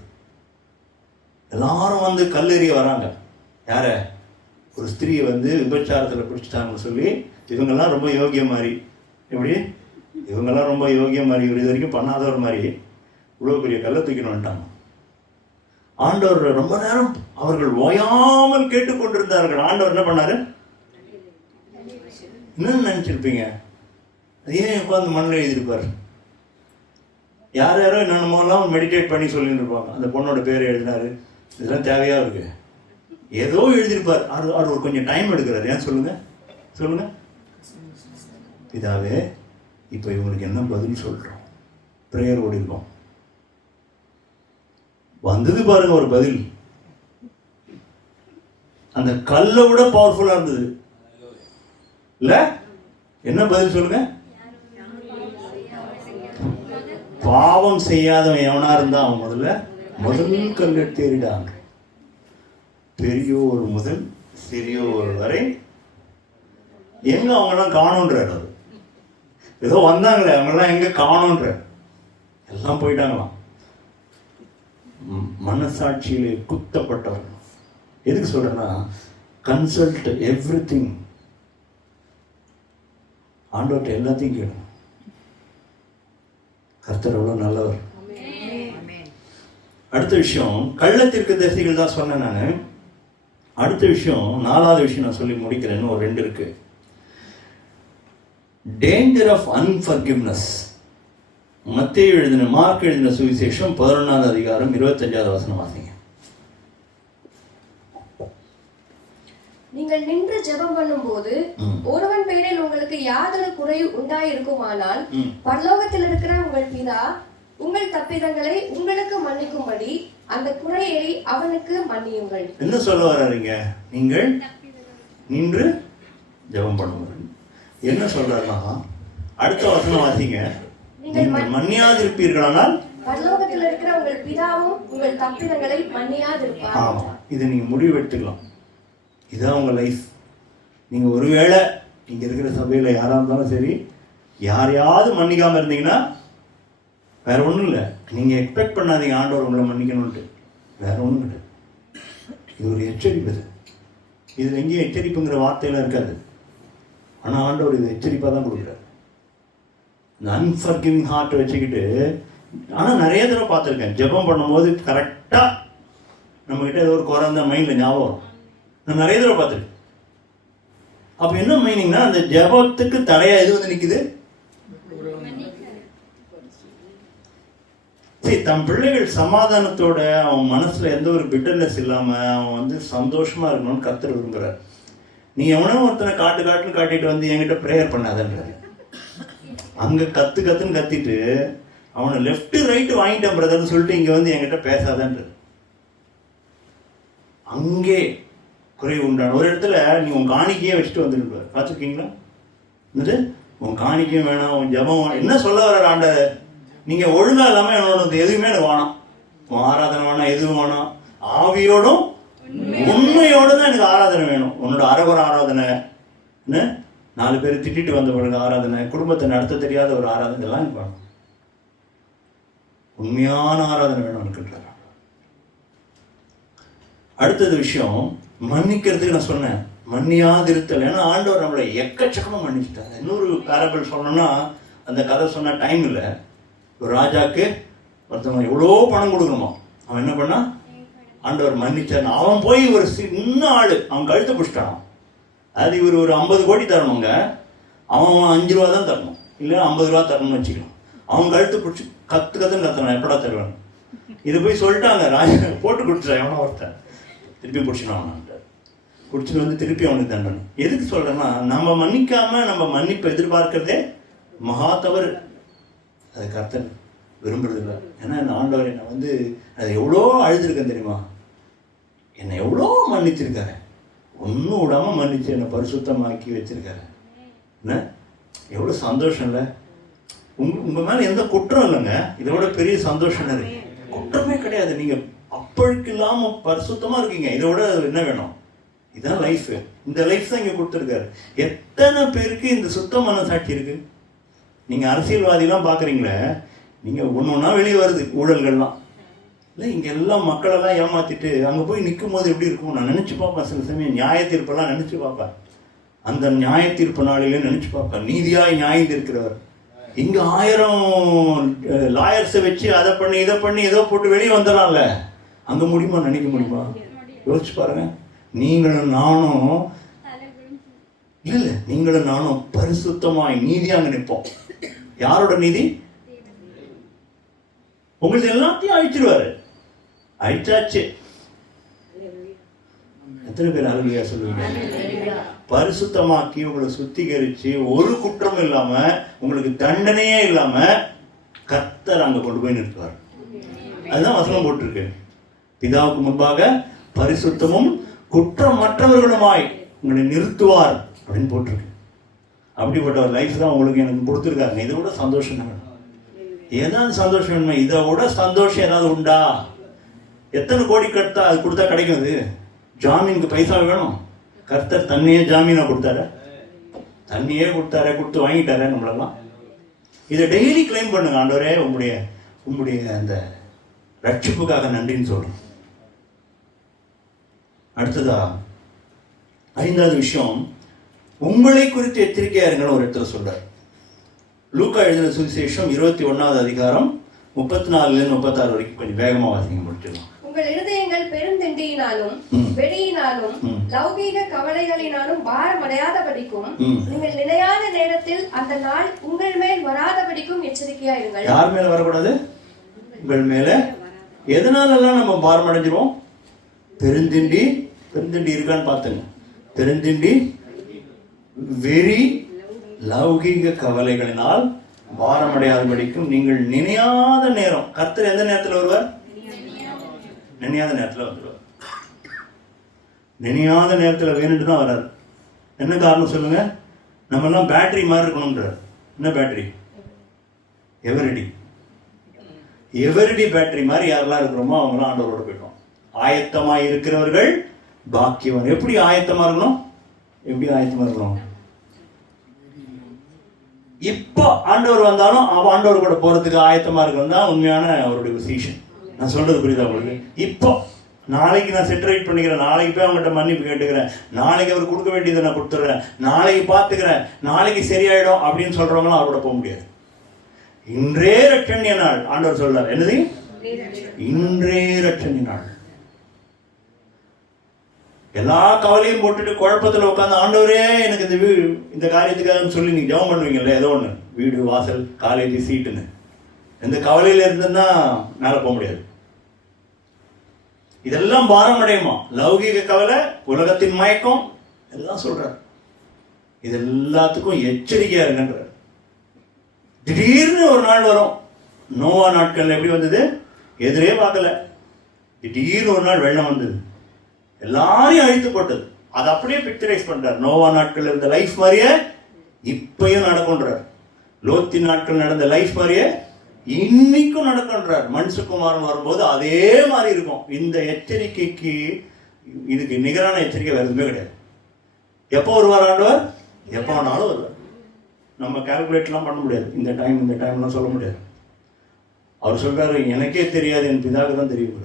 எல்லாரும் வந்து கல்லெறிய வராங்க. யார? ஒரு ஸ்திரீயை வந்து விபச்சாரத்தில் பிடிச்சிட்டாங்கன்னு சொல்லி இவங்கெல்லாம் ரொம்ப யோகியம் மாதிரி, எப்படி இவங்கெல்லாம் ரொம்ப யோகியம் மாதிரி, இவர் இது வரைக்கும் பண்ணாதவர் மாதிரி இவ்வளோ பெரிய கல்லை தூக்கின்னு வந்துட்டாங்க. ஆண்டவர் ரொம்ப நேரம் அவர்கள் ஓயாமல் கேட்டுக்கொண்டிருந்தார்கள். ஆண்டவர் என்ன பண்ணாரு? என்னன்னு நினைச்சிருப்பீங்க? அது ஏன் உட்காந்து மண்ணில் எழுதியிருப்பார்? யார் யாரோ என்னென்னமோலாம் மெடிடேட் பண்ணி சொல்லிட்டு இருப்பாங்க. அந்த பொண்ணோட பேர் எழுதினாரு, இதெல்லாம் தேவையாக இருக்கு, ஏதோ எழுதியிருப்பார். அவர் ஒரு கொஞ்சம் டைம் எடுக்கிறார். ஏன் சொல்லுங்க சொல்லுங்க. இதாவே இப்போ இவங்களுக்கு என்ன பதில் சொல்கிறோம்? ப்ரேயர் ஓடிருக்கோம், வந்தது பாருங்க ஒரு பதில். அந்த கல்லை விட பவர்ஃபுல்லா இருந்தது இல்ல? என்ன பதில் சொல்லுங்க? பாவம் செய்யாதவன் எவனா இருந்தா அவன் முதல் கல் எடுத்து எறிடாங்க. பெரியோர் முதல் சிறியோர் வரை எங்க அவங்கெல்லாம் காணோன்றார். அவர் ஏதோ வந்தாங்களே அவங்கெல்லாம் எங்க காணோன்றார். எல்லாம் போயிட்டாங்களாம். மனசாட்சியிலே குத்தப்பட்டவர். எதுக்கு சொல்றேன்னா, கன்சல்ட் எவ்ரி திங். ஆண்டவர்கிட்ட எல்லாத்தையும் கேளுங்க. கர்த்தர் எவ்வளவு நல்லவர். அடுத்த விஷயம், கள்ள தீர்க்கதரிசிகள் தான் சொன்னேன் நான். அடுத்த விஷயம், 4வது விஷயம் நான் சொல்லி முடிக்கிறேன்னு ஒரு 2 இருக்கு. Danger of unforgiveness. மத்தேயு எழுதின, மார்க் எழுதின சுவிசேஷம் 11வது அதிகாரம் 25வது வசனம் வாசிங்க. நீங்கள் நின்று ஜெபம் பண்ணும்போது ஒருவன் பெயரில் உங்களுக்கு யாதொரு குறை உண்டாயிருக்குமானால் பரலோகத்தில் இருக்கிற உங்கள் பிதா உங்கள் தப்பிதங்களை உங்களுக்கு மன்னிக்கும்படி அந்த குறையை அவனுக்கு மன்னியுங்கள். என்ன சொல்ல வர்றீங்க? நீங்கள் நின்று ஜெபம் பண்ணுங்க. என்ன சொல்றாருன்னா, அடுத்த வசனம் வாசிங்க. நீங்கள் மன்னியாதிருப்பீர்களானால் பரலோகத்தில் இருக்கிற உங்கள் பிதாவும் உங்கள் தப்பிதங்களை மன்னியாதிருப்பார். ஆமா, இதை நீங்க முடிவு எடுத்துக்கலாம். இதான் உங்க லைஃப். நீங்க ஒருவேளை இங்க இருக்கிற சபையில யாரா இருந்தாலும் சரி, யாரையாவது மன்னிக்காம இருந்தீங்கன்னா வேற ஒண்ணும் இல்லை, நீங்க எக்ஸ்பெக்ட் பண்ணாதீங்க ஆண்டவர் உங்களை மன்னிக்கணும்ட்டு. வேற ஒண்ணும் இல்லை. இது ஒரு எச்சரிப்பு. இதுல எங்கேயும் எச்சரிப்புங்கிற வார்த்தையெல்லாம் இருக்காது. ஆனா ஆண்டவர் இது எச்சரிப்பா தான் கொடுக்குறாரு. இந்த அன்ஃபர்கிவிங் ஹார்ட் வச்சுக்கிட்டு. ஆனா நிறைய தடவை பார்த்துருக்கேன், ஜெபம் பண்ணும்போது கரெக்டா நம்ம கிட்ட ஏதோ ஒரு குறைந்த மைண்ட்ல ஞாபகம். நான் நிறைய தடவை பார்த்துருக்கேன். அப்ப என்ன மீனிங்னா, அந்த ஜெபத்துக்கு தடையா எது வந்து நிக்குது? சரி, தம் பிள்ளைகள் சமாதானத்தோட, அவன் மனசுல எந்த ஒரு பிட்டர்னஸ் இல்லாம அவன் வந்து சந்தோஷமா இருக்கணும்னு கர்த்தர் விரும்புறாரு. நீ எவனோ ஒருத்தனை காட்டுன்னு காட்டிட்டு வந்து என்கிட்ட ப்ரேயர் பண்ணாதன்றாரு. அங்க கத்துன்னு கத்திட்டு அவனை லெஃப்ட் ரைட் வாங்கிட்டேன் பிரதர்னு சொல்லிட்டு இங்க வந்து என்கிட்ட பேசாதன்றாரு. அங்கே குறை உண்டான ஒரு இடத்துல நீ உன் காணிக்கையே வச்சுட்டு வந்துருப்பாரு. பார்த்துருக்கீங்களா? என்னது உன் காணிக்கையும் வேணாம், உன் ஜபம் என்ன சொல்ல வர்றாரு ஆண்டவர்? நீங்க ஒழுங்கா இல்லாம என்னோட எதுவுமே எனக்கு வேணாம், உன் ஆராதனை வேணாம், எதுவும் வேணாம், ஆவியோடும் உண்மையோடு தான் எனக்கு ஆராதனை வேணும். உன்னோட அறகுற ஆராதனை, 4 பேர் திட்டிட்டு வந்த பிறகு ஆராதனை, குடும்பத்தை நடத்த தெரியாத ஒரு ஆராதனை, எல்லாம் எனக்கு வேணும். உண்மையான ஆராதனை வேணும் இருக்கின்றார். அடுத்தது விஷயம், மன்னிக்கிறதுக்கு நான் சொன்னேன், மன்னியாதிருத்தல். ஏன்னா ஆண்டவர் நம்மளை எக்கச்சக்கமாக மன்னிச்சிட்டாங்க. இன்னொரு பேரபிள் சொல்லணும்னா, அந்த கதை சொன்ன டைம் இல்லை. ஒரு ராஜாக்கு ஒருத்தவங்க எவ்வளோ பணம் கொடுக்கணுமா, அவன் என்ன பண்ணா, ஆண்டவர் மன்னிச்சான். அவன் போய் ஒரு இன்னும் ஆள் அவன் கழுத்தை பிடிச்சிட்டான். அது இவர் ஒரு 50 கோடி தரணுங்க, அவன் 5 ரூபா தான் தரணும், இல்லை 50 ரூபா தரணும்னு வச்சுக்கலாம். அவன் கழுத்தை பிடிச்சி கத்துன்னு கத்துறான், எப்படா தருவான். இது போய் சொல்லிட்டாங்க, ராஜா போட்டு கொடுத்துட்டான். எவனோ ஒருத்தன் திருப்பி பிடிச்சினான், பிடிச்சிட்டு வந்து திருப்பி அவனுக்கு தண்டனை. எதுக்கு சொல்றேன்னா, நம்ம மன்னிக்காம நம்ம மன்னிப்பை எதிர்பார்க்கிறதே மகா தவறு. அது கர்த்தர் விரும்புறது இல்லை. ஏன்னா இந்த ஆண்டவர் என்னை வந்து அதை எவ்வளோ அழுதுருக்கேன் தெரியுமா, என்னை எவ்வளோ மன்னிச்சிருக்காரு, ஒன்றும் விடாம மன்னிச்சு என்னை பரிசுத்தமாக்கி வச்சிருக்காரு. என்ன எவ்வளோ சந்தோஷம் இல்லை. உங்க மேல எந்த குற்றம் இல்லைங்க, இதோட பெரிய சந்தோஷம் இருக்கு. குற்றமே கிடையாது, நீங்க அப்பழுக்கு இல்லாம பரிசுத்தமா இருக்கீங்க. இதோட என்ன வேணும்? இதுதான் லைஃப். இந்த லைஃப் தான் இங்க கொடுத்துருக்காரு. எத்தனை பேருக்கு இந்த சுத்த மனசாட்சி இருக்கு? நீங்க அரசியல்வாதிலாம் பாக்குறீங்களே, நீங்க ஒன்னொன்னா வெளியே வருது ஊழல்கள்லாம். இல்லை இங்க எல்லாம் மக்களெல்லாம் ஏமாத்திட்டு அங்க போய் நிற்கும் போது எப்படி இருக்கும் நான் நினைச்சு பார்ப்பேன். சில சமயம் நியாய தீர்ப்பெல்லாம் நினைச்சு பார்ப்பேன். அந்த நியாய தீர்ப்பு நாளிலே நினைச்சு பார்ப்பேன், நீதியாய் நியாயம் இருக்கிறவர். இங்க 1000 லாயர்ஸை வச்சு அதை பண்ணி இதை பண்ணி ஏதோ போட்டு வெளியே வந்துடலாம்ல, அங்க முடியுமா? நினைக்க முடியுமா? யோசிச்சு பாருங்க. நீங்களும் நானும் இல்ல, நீங்களும் நானும் பரிசுத்தமாய் நீதியாக நிற்போம். யாரோட நீதி? உங்களுக்கு எல்லாத்தையும் அழிச்சிருவாரு. அழிச்சாச்சு. எத்தனை பேர் அல்லேலூயா சொல்லுவீங்க? பரிசுத்தமாக்கி உங்களை சுத்திகரிச்சு ஒரு குற்றம் இல்லாம உங்களுக்கு தண்டனையே இல்லாம கர்த்தர் அங்க கொண்டு போய் நிறுத்துவார். அதுதான் வசனம் போட்டிருக்கு, பிதாவுக்கு முன்பாக பரிசுத்தமும் குற்றமற்றவர்களுமாய் உங்களை நிறுத்துவார் அப்படின்னு போட்டிருக்கு. அப்படிப்பட்ட ஒரு லைஃப் தான் உங்களுக்கு எனக்கு கொடுத்துருக்காங்க. இதை விட சந்தோஷம் வேணும். ஏதாவது சந்தோஷம் வேணுமா? இதை விட சந்தோஷம் ஏதாவது உண்டா? எத்தனை கோடி கட்டா அது கொடுத்தா கிடைக்கும்? அது ஜாமீனுக்கு பைசா வேணும். கர்த்தர் தண்ணியே ஜாமீனா கொடுத்தாரு, தண்ணியே கொடுத்தாரு, கொடுத்து வாங்கிட்டாரு நம்மளெல்லாம். இதை டெய்லி கிளைம் பண்ணுங்க, ஆண்டவரே உங்களுடைய அந்த ரட்சிப்புக்காக நன்றின்னு சொல்லணும். அடுத்ததா 5வது விஷயம், உங்களை குறித்து எச்சரிக்கையா இருங்கன்னு ஒரு இடத்துல சொல்றார். லூக்கா எழுதின சுவிசேஷம் 21வது அதிகாரம் 34-36 வரைக்கும் கொஞ்சம் வேகமா வாசிங்க, முடிச்சிடலாம். உங்கள் இருதயங்கள் பெருந்திண்டியினாலும் வெளியினாலும் லௌகீக கவலைகளினாலும் பாரமடையாதபடிக்கும் நீங்கள் நினையாத நேரத்தில் அந்த நாள் உங்கள் மேல் வராதபடிக்கும் எச்சரிக்கையா இருங்கள். யார் மேல வரக்கூடாது? உங்கள் மேல. எதனாலெல்லாம் நம்ம பாரம் அடைஞ்சிருவோம்? பெருந்திண்டி இருக்கான்னு பார்த்துங்க. பெருந்திண்டி, வெறி, லௌகீக கவலைகளினால் பாரமடையாதபடிக்கும் நீங்கள் நினையாத நேரம். கர்த்தர் எந்த நேரத்தில் வருவார்? நினையாத நேரத்தில் வந்துடுவார். நினையாத நேரத்தில் வேணுட்டு தான் வராது. என்ன காரணம் சொல்லுங்க? நம்ம எல்லாம் பேட்டரி மாதிரி இருக்கணும்ன்றார். என்ன பேட்டரி? எவரிடி பேட்டரி மாதிரி யாரெல்லாம் இருக்கிறோமோ அவங்களாம் ஆண்டவரோட போயிட்டோம். ஆயத்தமாய் இருக்கிறவர்கள் பாக்கியவான். எப்படி ஆயத்தமா இருக்கணும்? இப்போ ஆண்டவர் வந்தாலும் அவன் ஆண்டவர் கூட போறதுக்கு ஆயத்தமா இருக்கணும் தான் உண்மையான அவருடைய விசேஷம். நான் சொல்றது புரியுதா உங்களுக்கு? இப்போ நாளைக்கு நான் செட்டரேட் பண்ணிக்கிறேன், நாளைக்கு போய் அவங்ககிட்ட மன்னிப்பு கேட்டுக்கிறேன், நாளைக்கு அவர் கொடுக்க வேண்டியதை நான் கொடுத்துட்றேன், நாளைக்கு பார்த்துக்கிறேன், நாளைக்கு சரியாயிடும் அப்படின்னு சொல்றவங்களாம் அவரோட போக முடியாது. இன்றே ரட்சணிய நாள் ஆண்டவர் சொல்றார். என்னது? இன்றே ரட்சணிய நாள். எல்லா கவலையும் போட்டுட்டு குழப்பத்தில் உட்காந்து ஆண்டவரே எனக்கு இந்த காரியத்துக்காக சொல்லி நீங்க ஜெபம் பண்ணுவீங்கல்ல, ஏதோ ஒண்ணு, வீடு வாசல் காலேஜ் சீட்டுன்னு, இந்த கவலையில இருந்துன்னா மேல போக முடியாது. இதெல்லாம் பாரம் அடையுமா? லௌகீக கவலை, உலகத்தின் மயக்கம் எல்லாம் சொல்றார். இது எல்லாத்துக்கும் எச்சரிக்கையா இருக்கின்ற. திடீர்னு ஒரு நாள் வரும். நோவா நாட்கள் எப்படி வந்தது? எதிரே பார்க்கல. திடீர்னு ஒரு நாள் வெள்ளம் வந்தது, எல்லாரையும் அழித்து போட்டது. அதை அப்படியே பிக்சரைஸ் பண்றார். நோவா நாட்கள் இருந்த லைஃப் மாதிரியே இப்பயும் நடக்கும்ன்றார். லோத்தின் நாட்கள் நடந்த லைஃப் மாதிரியே இன்னைக்கும் நடக்கும்ன்றார். மனுஷகுமாரன் வரும்போது அதே மாதிரி இருக்கும். இந்த எச்சரிக்கைக்கு இதுக்கு நிகரான எச்சரிக்கை வேற எதுவுமே கிடையாது. எப்போ வருவார் ஆண்டவர்? எப்போ வேணாலும் வருவார். நம்ம கால்குலேட்லாம் பண்ண முடியாது. இந்த டைம்லாம் சொல்ல முடியாது. அவர் சொல்றாரு, எனக்கே தெரியாது, என் பிதாவுக்கு தான் தெரியும்.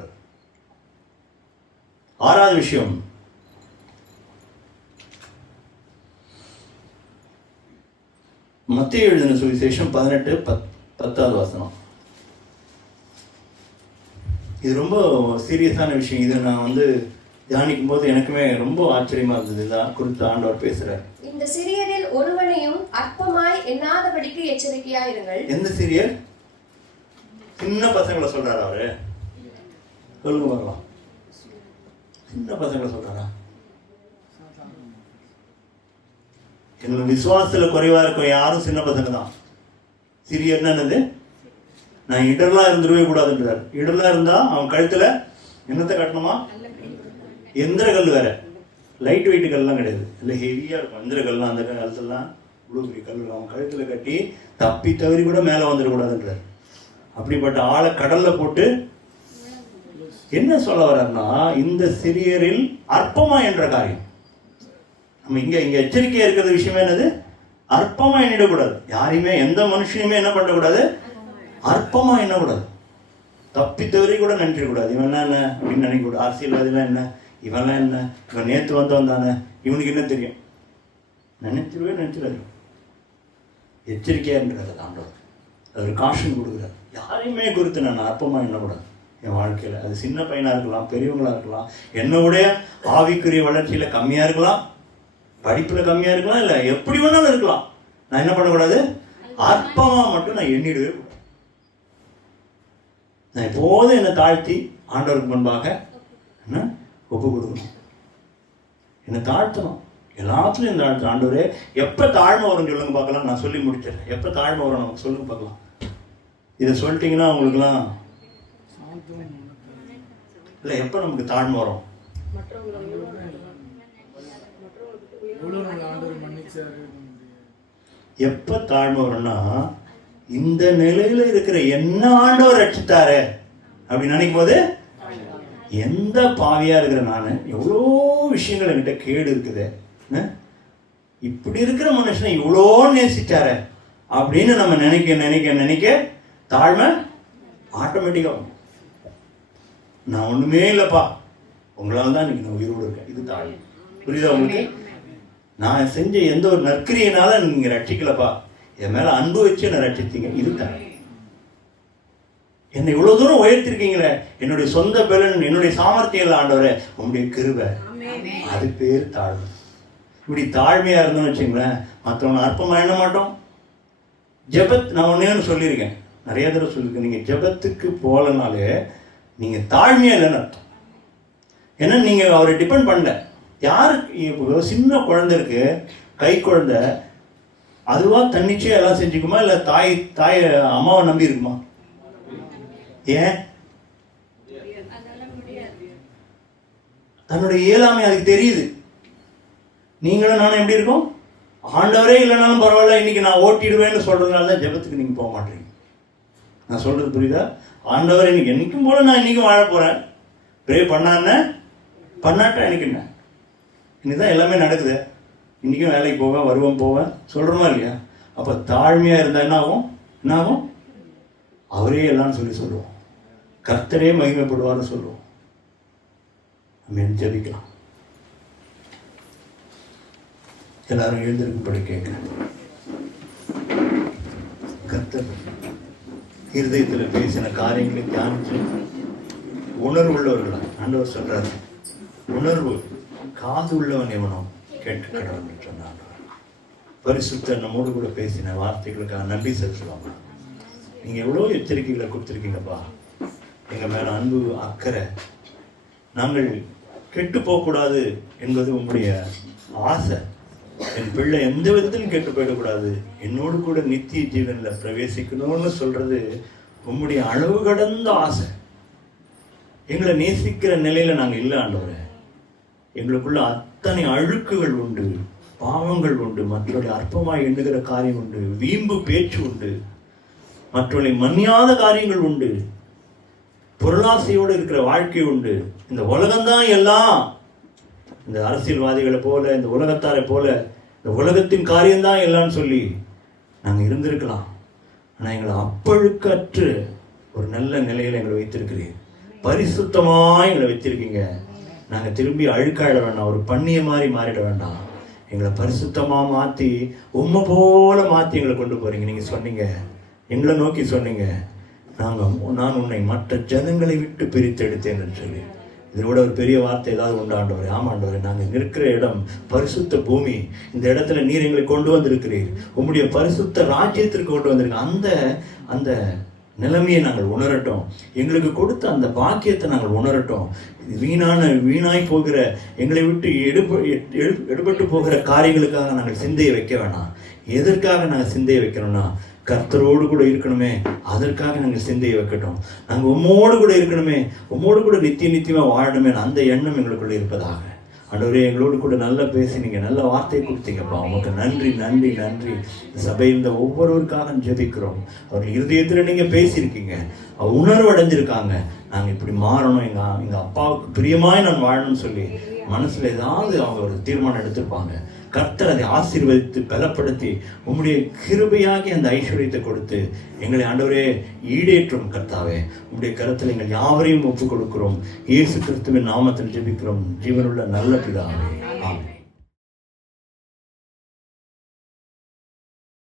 ஆறாவது விஷயம், மத்தேயு எழுதின சுவிசேஷம் 18:10. இது ரொம்ப சீரியஸான விஷயம். இது நான் தியானிக்கும் போது எனக்குமே ரொம்ப ஆச்சரியமா இருந்தது. இதான் குறித்து ஆண்டவர் பேசுறார். இந்த சிறியரில் ஒருவனையும் அற்பமாய் எண்ணாதபடிக்கு எச்சரிக்கையா இருங்கள். எந்த சிறியர்? சின்ன பசங்களை சொல்றாரா அவரு? சொல்லுங்க பார்க்கலாம். சின்ன பசங்களை சொல்றாரா? என்னோட விசுவாசத்துல குறைவா இருக்கும் யாரும் சின்ன பசங்க தான். சிறியர்னா என்னது? நான் இடர்லாம் இருந்துடவே கூடாதுன்றார். இடர்லாம் இருந்தா அவன் கழுத்துல என்னத்தை கட்டணுமா? எந்திர கல் வேற, லைட் வெயிட் கல்லாம் கிடையாது, இல்லை ஹெவியா இருக்கும். எந்திர கல்லாம் அந்த காலத்துலாம் இவ்வளோ பெரிய கல் அவன் கழுத்துல கட்டி தப்பி தவறி கூட மேலே வந்துடக்கூடாதுன்றார். அப்படிப்பட்ட ஆளை கடல்ல போட்டு என்ன சொல்ல வர்றாருன்னா, இந்த சிறியரில் அற்பமா என்ற காரியம். நம்ம இங்க எச்சரிக்கையா இருக்கிற விஷயமே என்னது? அற்பமா எண்ணிடக்கூடாது. யாரையுமே எந்த மனுஷனையுமே என்ன பண்ணக்கூடாது? அற்பமா எண்ணக்கூடாது. தப்பி தவறி கூட நினைச்சிடக்கூடாது. இவன்லாம் என்ன அப்படின்னு நினைக்கக்கூடாது. அரசியல்வாதிலாம் என்ன, இவன்லாம் என்ன, இவன் நேற்று வந்தவன் தானே, இவனுக்கு என்ன தெரியும், நினைச்சிடாது. எச்சரிக்கையா இருக்கிறது ஆண்டவர். அது ஒரு காஷன் கொடுக்குறாரு. யாரையுமே குறித்து நான் அற்பமா எண்ணக்கூடாது என் வாழ்க்கையில. அது சின்ன பையனா இருக்கலாம், பெரியவங்களா இருக்கலாம், என்னுடைய ஆவிக்குரிய வளர்ச்சியில கம்மியா இருக்கலாம், படிப்புல கம்மியா இருக்கலாம், இல்ல எப்படி வேணாலும் இருக்கலாம். நான் என்ன பண்ணக்கூடாது? அற்பமா மட்டும் நான் எண்ணிடவே கூடாது. நான் எப்போதும் என்னை தாழ்த்தி ஆண்டவருக்கு முன்பாக என்ன ஒப்பு கொடுக்கணும், என்னை தாழ்த்தணும். எல்லாத்துலையும் இந்த ஆண்டவரே எப்போ தாழ்மை வரும் சொல்லுங்க பார்க்கலாம். நான் சொல்லி முடிச்சிடறேன். எப்போ தாழ்மை வரும் நமக்கு சொல்லுங்க பார்க்கலாம். இதை சொல்லிட்டீங்கன்னா உங்களுக்குலாம் இல்லை, எப்போ நமக்கு தாழ்மை வரும்? எப்ப தாழ்மை வரும்னா, இந்த நிலையில இருக்கிற என்ன ஆண்டவர் ரட்சித்தாரு அப்படின்னு நினைக்கும் போது, எந்த பாவியா இருக்கிற நானு, எவ்வளோ விஷயங்கள் என்கிட்ட கேடு இருக்குது, இப்படி இருக்கிற மனுஷனை இவ்வளோ நேசிச்சாரு அப்படின்னு நம்ம நினைக்க நினைக்க நினைக்க தாழ்மை ஆட்டோமேட்டிக்கா. நான் ஒண்ணுமே இல்லப்பா, உங்களால தான் இன்னைக்கு நான் உயிரோடு இருக்கேன், இது தாழ்மை. புரியுதா உங்களுக்கு? நான் செஞ்ச எந்த ஒரு நற்கிரியினால நீங்க ரட்சிக்கலப்பா, என் மேல அன்பு வச்சு என்ன ரட்சித்தீங்க, இது தாழ்மை. என்னை இவ்வளவு தூரம் உயர்த்திருக்கீங்களே, என்னுடைய சொந்த பலன், என்னுடைய சாமர்த்தியம் ஆண்டவரே, உங்களுடைய கிருபை, அது பேர் தாழ்மை. இப்படி தாழ்மையா இருந்தோம்னு வச்சுங்களேன், மற்றவங்க அற்பமா எண்ண மாட்டோம். ஜெபத் நான் ஒன்னேன்னு சொல்லியிருக்கேன், நிறைய தடவை சொல்லியிருக்கேன், நீங்க ஜெபத்துக்கு போலனாலே நீங்க தாழ்மையா இல்லைன்னு அர்த்தம். ஏன்னா நீங்க அவரை டிபெண்ட் பண்ணல. யாருக்கு சின்ன குழந்தை இருக்கு, கை குழந்தை, அதுவா தன்னிச்சையா எல்லாம் செஞ்சுக்குமா, இல்ல தாய் அம்மாவை நம்பி இருக்குமா? ஏன்? தன்னுடைய இயலாமை அதுக்கு தெரியுது. நீங்களும் நானும் எப்படி இருக்கோம்? ஆண்டவரே இல்லைனாலும் பரவாயில்ல, இன்னைக்கு நான் ஓட்டிடுவேன்னு சொல்றதுனால தான் ஜெபத்துக்கு நீங்க போக மாட்டீங்க. நான் சொல்றது புரியுதா? ஆண்டவர் இன்னைக்கு என்னைக்கும் போல நான் இன்னைக்கும் வாழ போறேன், ப்ரே பண்ணாட்டா எனக்கு என்ன, இன்னைக்குதான் எல்லாமே நடக்குது, இன்னைக்கும் வேலைக்கு போவேன் வருவேன் போவேன் சொல்றோமா இல்லையா? அப்ப தாழ்மையா இருந்தா என்ன ஆகும்? அவரே எல்லாம் சொல்லுவோம், கர்த்தரே மகிமைப்படுவார்னு சொல்லுவோம். நம்ம ஜெபிக்கலாம். எல்லாரும் எழுந்திருக்கும்படி கேட்கிறேன். கர்த்தர் இருதயத்தில் பேசின காரியங்களை தியானிச்சு உணர்வு உள்ளவர்களா ஆண்டவர் சொல்றாரு. உணர்வு காது உள்ளவன் எவனோ கேட்க கடவுள் என்று சொன்னார். பரிசுத்தர் நம்மோடு கூட பேசின வார்த்தைகளுக்காக நன்றி செலுத்துவாங்க. நீங்க எவ்வளவு எச்சரிக்கைகளை கொடுத்துருக்கீங்கப்பா, எங்க மேல அன்பு அக்கறை, நாங்கள் கெட்டு போகக்கூடாது என்பது உங்களுடைய ஆசை. என் பிள்ளை எந்த விதத்திலும் கெட்டு போயிடக்கூடாது, என்னோடு கூட நித்திய ஜீவன்ல பிரவேசிக்கணும்னு சொல்றது உங்களுடைய அளவு கடந்த ஆசை. எங்களை நேசிக்கிற நிலையில நாங்க இல்லை ஆண்டவரே. எங்களுக்குள்ள அத்தனை அழுக்குகள் உண்டு, பாவங்கள் உண்டு, மற்றவர்களை அற்பமாய் எண்ணுகிற காரியம் உண்டு, வீம்பு பேச்சு உண்டு, மற்றவர்களை மன்னியாத காரியங்கள் உண்டு, பொருளாசையோடு இருக்கிற வாழ்க்கை உண்டு. இந்த உலகம்தான் எல்லாம், இந்த அரசியல்வாதிகளை போல, இந்த உலகத்தாரை போல, இந்த உலகத்தின் காரியம்தான் எல்லாம் சொல்லி நாங்கள் இருந்திருக்கலாம். ஆனால் எங்களை அப்பழுக்கற்று ஒரு நல்ல நிலையில் எங்களை வைத்திருக்கிறீங்க, பரிசுத்தமாக எங்களை வைத்திருக்கீங்க. நாங்கள் திரும்பி அழுக்காயிட வேண்டாம், ஒரு பண்ணிய மாதிரி மாறிட வேண்டாம். எங்களை பரிசுத்தமாக மாற்றி உண்மை போல மாற்றி எங்களை கொண்டு போகிறீங்க. நீங்கள் சொன்னீங்க, எங்களை நோக்கி சொன்னீங்க, நான் உன்னை மற்ற ஜனங்களை விட்டு பிரித்தெடுத்தேன்னு சொல்லி. இதை விட ஒரு பெரிய வார்த்தை ஏதாவது உண்டு ஆண்டவரே? ஆமாண்டவரே, நாங்கள் நிற்கிற இடம் பரிசுத்த பூமி. இந்த இடத்துல நீர் எங்களை கொண்டு வந்திருக்கிறீர், உம்முடைய பரிசுத்த ராஜ்யத்திற்கு கொண்டு வந்திருக்க அந்த நிலைமையை நாங்கள் உணரட்டும். எங்களுக்கு கொடுத்த அந்த பாக்கியத்தை நாங்கள் உணரட்டும். வீணாய் போகிற, எங்களை விட்டு எடுபட்டு போகிற காரியங்களுக்காக நாங்கள் சிந்தையை வைக்க வேணாம். எதற்காக நாங்கள் சிந்தையை வைக்கணும்னா, கர்த்தரோடு கூட இருக்கணுமே, அதற்காக நாங்கள் சிந்தையை வைக்கட்டும். நாங்கள் உம்மோடு கூட இருக்கணுமே, உம்மோடு கூட நித்தியமாக வாழணுமே, அந்த எண்ணம் எங்களுக்குள்ள இருப்பதாக. ஆண்டவரே, எங்களோடு கூட நல்லா பேசினீங்க, நல்ல வார்த்தையை கொடுத்தீங்கப்பா. உங்களுக்கு நன்றி நன்றி நன்றி. சபையில் இந்த ஒவ்வொருவருக்காக ஜெபிக்கிறோம். அவர்கள் இருதயத்தில் நீங்கள் பேசியிருக்கீங்க, உணர்வு அடைஞ்சிருக்காங்க. நாங்கள் இப்படி மாறணும், எங்கள் அப்பாவுக்கு பிரியமாய் நான் வாழணும்னு சொல்லி மனசில் ஏதாவது அவங்க ஒரு தீர்மானம் எடுத்திருப்பாங்க. கர்த்தர் அதை ஆசீர்வதித்து பலப்படுத்தி உம்முடைய கிருபையாகி அந்த ஐஸ்வர்யத்தை கொடுத்து எங்களை ஆண்டவரே ஈடேற்றும் கர்த்தாவே. உம்முடைய கருத்தில் எங்கள் யாவரையும் ஒப்புக் கொடுக்கிறோம். இயேசு கிறிஸ்துவின் நாமத்தில் ஜெபிக்கிறோம், ஜீவனுள்ள நல்ல பிதாவே. ஆமென்.